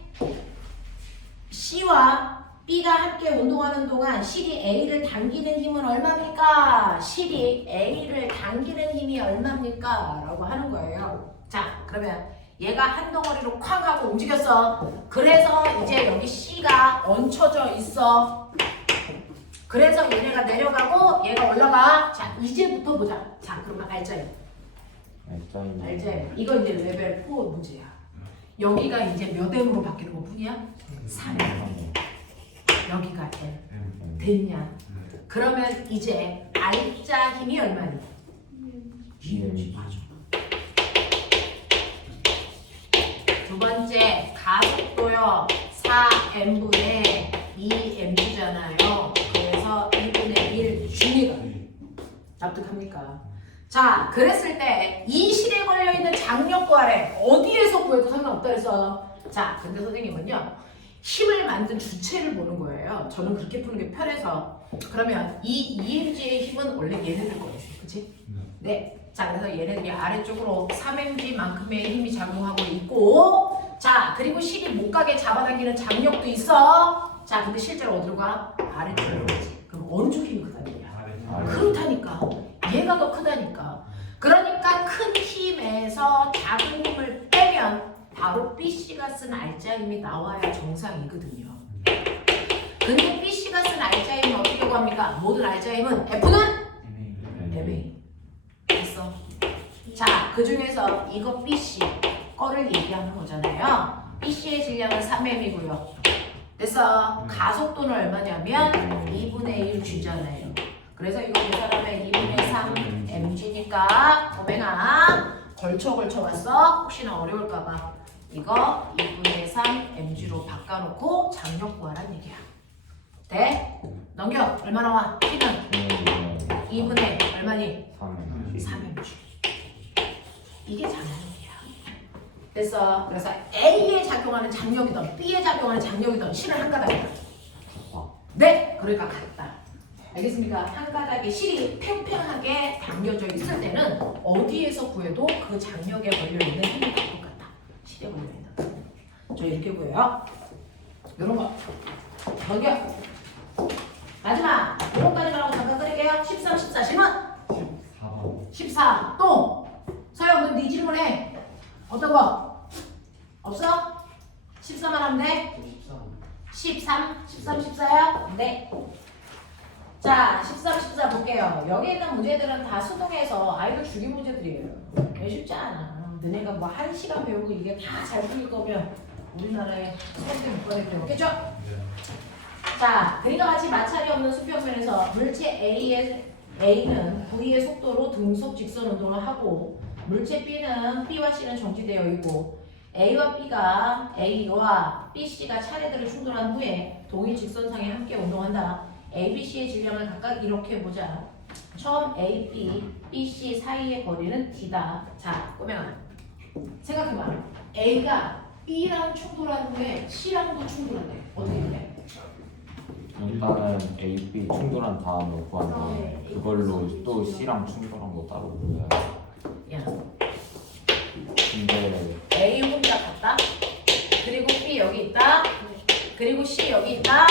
C와 B가 함께 운동하는 동안 실이 A를 당기는 힘은 얼마입니까? 실이 A를 당기는 힘이 얼마입니까? 라고 하는 거예요. 자, 그러면 얘가 한 덩어리로 쾅 하고 움직였어. 그래서 이제 여기 C가 얹혀져 있어. 그래서 얘네가 내려가고 얘가 올라가. 자, 이제부터 보자. 자, 그러면 알자임. 알자임. 이거 이제 레벨 4 문제야. 여기가 이제 몇 M으로 바뀌는 것 뿐이야? 3M. 여기가 M. 됐냐? 그러면 이제 알자 힘이 얼마니? 맞아. 두 번째 가속도요 4m분의 2mg잖아요. 그래서 2분의 1 G가 납득합니까? 자, 그랬을 때 이 실에 걸려있는 장력 구하래. 어디에서 구해도 상관없다 그래서 자, 근데 선생님은요 힘을 만든 주체를 보는 거예요. 저는 그렇게 푸는 게 편해서. 그러면 이 EMG의 힘은 원래 얘네들 거예요. 그치? 네. 자, 그래서 얘네들이 아래쪽으로 3mg만큼의 힘이 작용하고 있고, 자, 그리고 실이 못 가게 잡아당기는 장력도 있어. 자, 근데 실제로 어디로 가? 아래쪽으로 가지. 그럼 어느 쪽 힘이 크다는 거야? 그렇다니까. 얘가 더 크다니까. 그러니까 큰 힘에서 작은 힘을 빼면 바로 BC가 쓴 알자 힘이 나와야 정상이거든요. 근데 BC가 쓴 알자 힘은 어떻게 구합니까? 모든 알자 힘은 F는? MA. 됐어. 자, 그 중에서 이거 BC 거를 얘기하는 거잖아요. BC의 질량은 3m이고요. 됐어. 가속도는 얼마냐면 2분의 1 G잖아요. 그래서 이거 계산하면 2분의 3 mg니까 고맹아 걸쳐 봤어. 혹시나 어려울까봐 이거 2분의 3 mg로 바꿔놓고 장력 구하란 얘기야. 돼? 넘겨. 얼마 나와? T는 2분의 얼마니? 3mg. 이게 장력이야. 됐어. 그래서 A에 작용하는 장력이든 B에 작용하는 장력이든 실은 한 가닥이야. 네, 그러니까 같다. 알겠습니까? 한 가닥에 실이 팽팽하게 당겨져 있을 때는 어디에서 구해도 그 장력에 걸려있는 힘이 다 똑같다. 실에 걸려있는. 저 이렇게 구해요. 이런 거 넘겨. 마지막 이런까지 가라고 잠깐 끓일게요. 13, 14 질문. 14 또. 서영 너 네 질문해. 어떤 거? 없어? 14만 하면 돼? 13, 14요? 네. 자, 13, 14 볼게요. 여기 있는 문제들은 다 수동에서 아이들 주기 문제들이에요. 쉽지 않아. 너네가 뭐 1시간 배우고 이게 다 잘 풀릴 거면 우리나라에 수학생 못 받을 필요 없겠죠? 자, 그림과 같이 마찰이 없는 수평면에서 물체 A는 V의 속도로 등속 직선 운동을 하고 물체 B와 C는 정지되어 있고 A와 BC가 차례대로 충돌한 후에 동일 직선상에 함께 운동한다. A, B, C의 질량을 각각 이렇게 보자. 처음 A, B, BC 사이의 거리는 D다. 자, 꼬맹아 생각해봐. A가 B랑 충돌한 후에 C랑도 충돌한대. 어떻게 해? 일단은 A, B 충돌한 다음에 구한 다음에 그걸로 또 C랑 충돌한 거 따로 보여요. 야, 근데 A 혼자 갔다. 그리고 B 여기 있다. 그리고 C 여기 있다.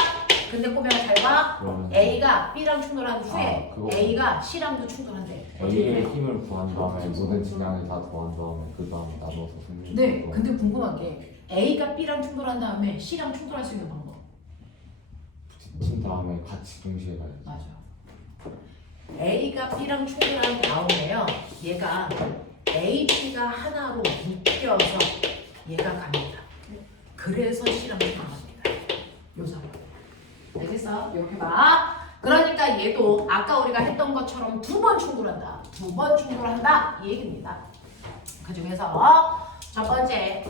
근데 꼬맹아 잘 봐. 그러면 A가 B랑 충돌한 후에 그거. A가 C랑도 충돌한대. A의 힘을 구한 다음에 모든 질량을 다 더한 다음에 그 다음에 나눠서 승리. 네, 근데 궁금한 게 A가 B랑 충돌한 다음에 C랑 충돌할 수 있는 방법. 친 다음에 같이 동시에 가야지. 맞아. A가 B랑 충돌한 다음에요. 얘가 A, B가 하나로 묶여서 얘가 갑니다. 그래서 C랑 충돌합니다. 요 상황. 알겠어? 이렇게 봐. 그러니까 얘도 아까 우리가 했던 것처럼 두 번 충돌한다. 두 번 충돌한다. 이 얘기입니다. 그 중에서 첫 번째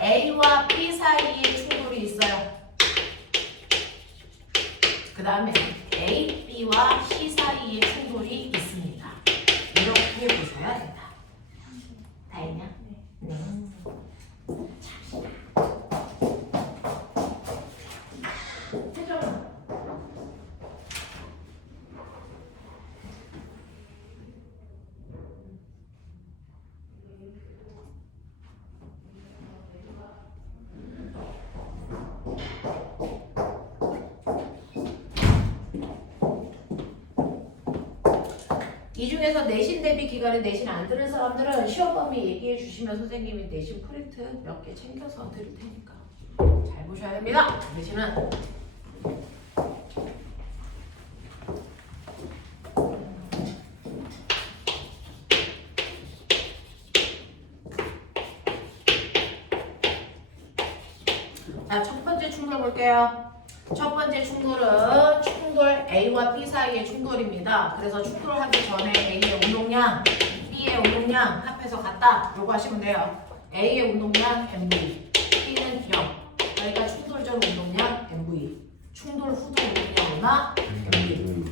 A와 B 사이에 충돌이 있어요. 그 다음에 A, B와 C 사이에 충돌이 있습니다. 이렇게 보셔야 된다. 다 했냐? 네. 태정아. 이 중에서 내신 대비 기간에 내신 안 들은 사람들은 시험 범위 얘기해 주시면 선생님이 내신 프린트 몇 개 챙겨서 드릴 테니까 잘 보셔야 됩니다. 내신은 자, 첫 번째 충돌 볼게요. 첫 번째 충돌은 충돌 A와 B 사이의 충돌입니다. 그래서 충돌하기 전에 A의 운동량, B의 운동량 합해서 같다. 요거 하시면 돼요. A의 운동량 MV, B는 0. 그러니까 충돌 전 운동량 MV, 충돌 후도 운동량 얼마? MV.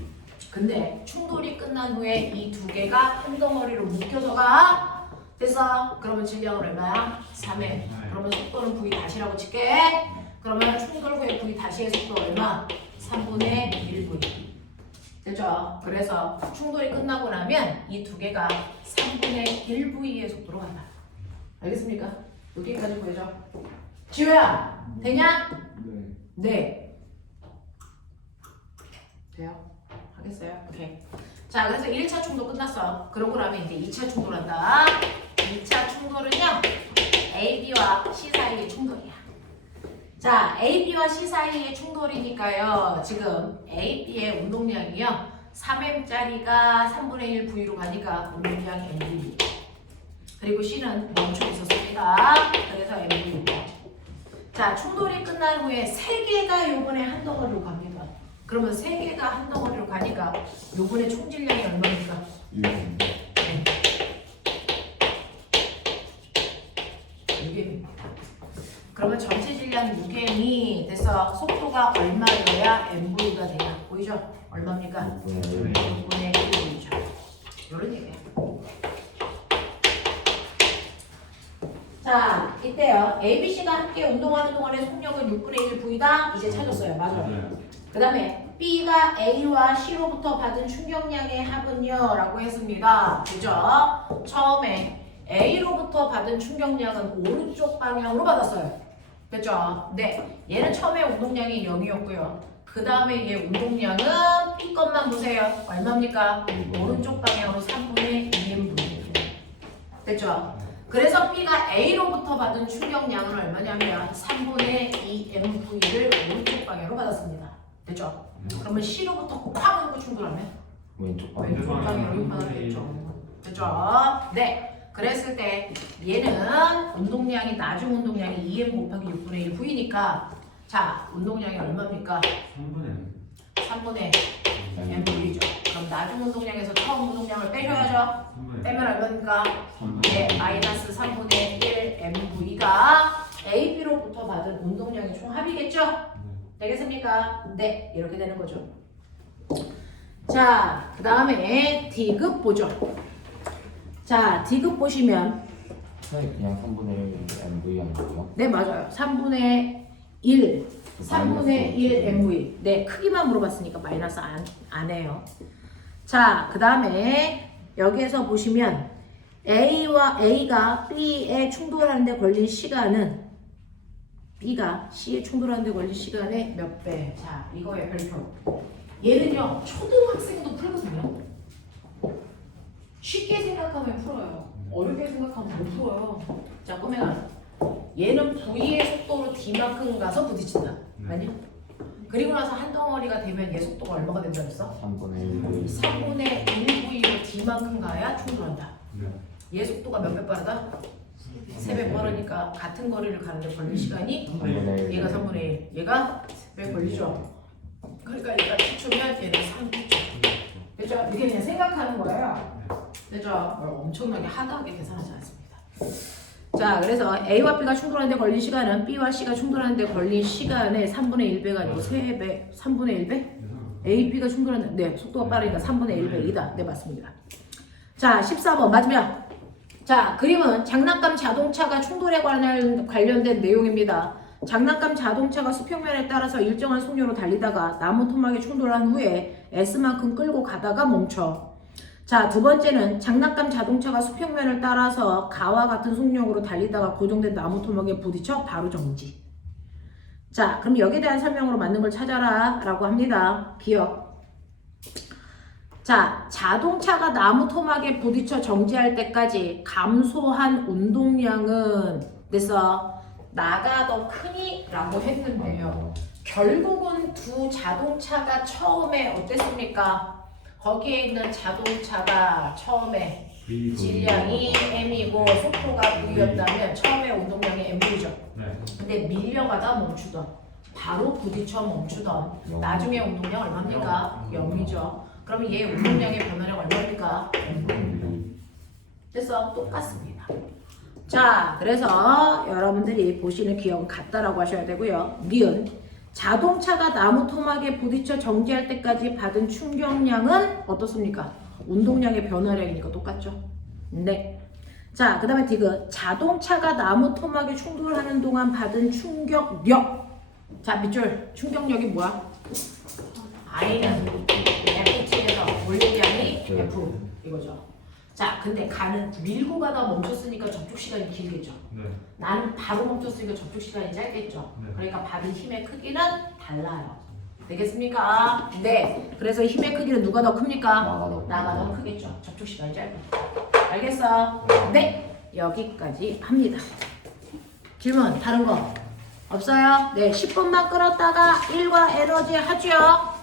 근데 충돌이 끝난 후에 이 두 개가 한 덩어리로 묶여서 가. 됐어? 그러면 질량은 얼마야? 3M. 그러면 속도는 V 다시라고 칠게. 그러면 충돌 후에 V 다시의 속도 얼마? 3분의 1V. 됐죠? 그래서 충돌이 끝나고 나면 이 두 개가 3분의 1V의 속도로 간다. 알겠습니까? 여기까지 보여줘. 지호야, 되냐? 네. 네. 돼요? 하겠어요? 오케이. 자, 그래서 1차 충돌 끝났어. 그러고 나면 이제 2차 충돌한다. 2차 충돌은요, AB와 C 사이의 충돌이야. 자, AB와 C 사이의 충돌이니까요. 지금 AB의 운동량이요. 3M짜리가 3분의 1 V로 가니까 운동량이 MV. 그리고 C는 멈춰 있었습니다. 그래서 MV입니다. 자, 충돌이 끝난 후에 3개가 요번에 한 덩어리로 갑니다. 그러면 3개가 한 덩어리로 가니까 요번에 총 질량이 얼마입니까? 1분. 6M입니다. 그러면 전체 질량 6M이 돼서 속도가 얼마여야 MV가 되냐? 보이죠? 얼마입니까? 6분의 1V죠. 이런 얘기예요. 자, 이때요. ABC가 함께 운동하는 동안의 속력은 6분의 1V다. 이제 찾았어요. 맞아요. 그 다음에 B가 A와 C로부터 받은 충격량의 합은요 라고 했습니다. 그죠? 처음에 A로부터 받은 충격량은 오른쪽 방향으로 받았어요. 됐죠? 네. 얘는 처음에 운동량이 0이었고요. 그 다음에 얘 운동량은 B 것만 보세요. 얼마입니까? 오른쪽 방향으로 3분의 2mv. 됐죠? 그래서 B가 A로부터 받은 충격량은 얼마냐면 3분의 2mv를 오른쪽 방향으로 받았습니다. 됐죠? 그러면 C로부터 콱 하고 충돌하면 왼쪽 방. 왼쪽 방향으로 받았겠죠. 됐죠? 네. 그랬을 때 얘는 운동량이 나중 운동량이 2m 곱하기 6분의 1 V니까 자, 운동량이 얼마입니까? 3분의 mv죠. 그럼 나중 운동량에서 처음 운동량을 빼셔야죠. 빼면 얼마입니까? 네, 마이너스 3분의 1 mv가 AB로부터 받은 운동량의 총합이겠죠? 되겠습니까? 네, 이렇게 되는 거죠. 자, 그 다음에 D급 보죠. 자, D급 보시면 선생님 그냥 3분의 1 MV 아니고요? 네, 맞아요. 3분의 1 MV. 네, 크기만 물어봤으니까 마이너스 안 해요. 자, 그 다음에 여기에서 보시면 A가 B에 충돌하는데 걸린 시간은 B가 C에 충돌하는데 걸린 시간의 몇 배? 자, 이거의 별표. 얘는요, 초등학생도 풀거든요. 쉽게 생각하면 풀어요. 어렵게 생각하면 못 풀어요. 자, 그러면 얘는 V의 속도로 D만큼 가서 부딪힌다. 아니요? 그리고 나서 한 덩어리가 되면 얘 속도가 얼마가 된다 그랬어? 3분의 1 3분의 1V로 D만큼 가야 충돌한다. 얘 속도가 몇 배 빠르다? 3배 빠르니까 같은 거리를 가는데 걸린 시간이 3분의 1 얘가 3분의 1, 얘가 3배 걸리죠. 그러니까 얘가 7초면 얘는 3초. 그죠? 이렇게 그냥 생각하는 거예요. 그죠? 뭘 엄청나게 하드하게 계산하지 않습니다. 자, 그래서 A와 B가 충돌하는데 걸린 시간은 B와 C가 충돌하는데 걸린 시간의 3분의 1배가 아니고 3배, 3분의 1배? A, B가 충돌하는데, 네, 속도가 빠르니까 3분의 1배이다. 네, 맞습니다. 자, 14번 맞으면. 자, 그림은 장난감 자동차가 충돌에 관련된 내용입니다. 장난감 자동차가 수평면에 따라서 일정한 속력으로 달리다가 나무 토막에 충돌한 후에 S만큼 끌고 가다가 멈춰. 자, 두 번째는 장난감 자동차가 수평면을 따라서 가와 같은 속력으로 달리다가 고정된 나무 토막에 부딪혀 바로 정지. 자, 그럼 여기에 대한 설명으로 맞는 걸 찾아라 라고 합니다. 기억. 자, 자동차가 나무 토막에 부딪혀 정지할 때까지 감소한 운동량은 그래서 나가 더 크니? 라고 했는데요. 결국은 두 자동차가 처음에 어땠습니까? 거기에 있는 자동차가 처음에 질량이 m이고 속도가 v였다면 처음에 운동량이 mv죠. 근데 밀려가다 멈추던 바로 부딪혀 멈추던 나중에 운동량 얼마입니까? 0이죠. 그러면 얘 운동량의 변화량 얼마입니까? 그래서 똑같습니다. 자, 그래서 여러분들이 보시는 기억은 같다라고 하셔야 되고요. 니은 자동차가 나무 토막에 부딪혀 정지할 때까지 받은 충격량은 어떻습니까? 운동량의 변화량이니까 똑같죠? 네. 자, 그 다음에 디귿 자동차가 나무 토막에 충돌하는 동안 받은 충격력. 자, 밑줄 충격력이 뭐야? I는 F에서 원래량이 F 이거죠. 자, 근데 가는 밀고 가다 멈췄으니까 접촉 시간이 길겠죠. 나는 바로 멈췄으니까 접촉 시간이 짧겠죠. 그러니까 받은 힘의 크기는 달라요. 되겠습니까? 네. 그래서 힘의 크기는 누가 더 큽니까? 나가 더 크겠죠. 접촉 시간이 짧으니까. 알겠어? 네. 여기까지 합니다. 질문 다른 거 없어요? 네. 10분만 끌었다가 1과 에너지 하죠.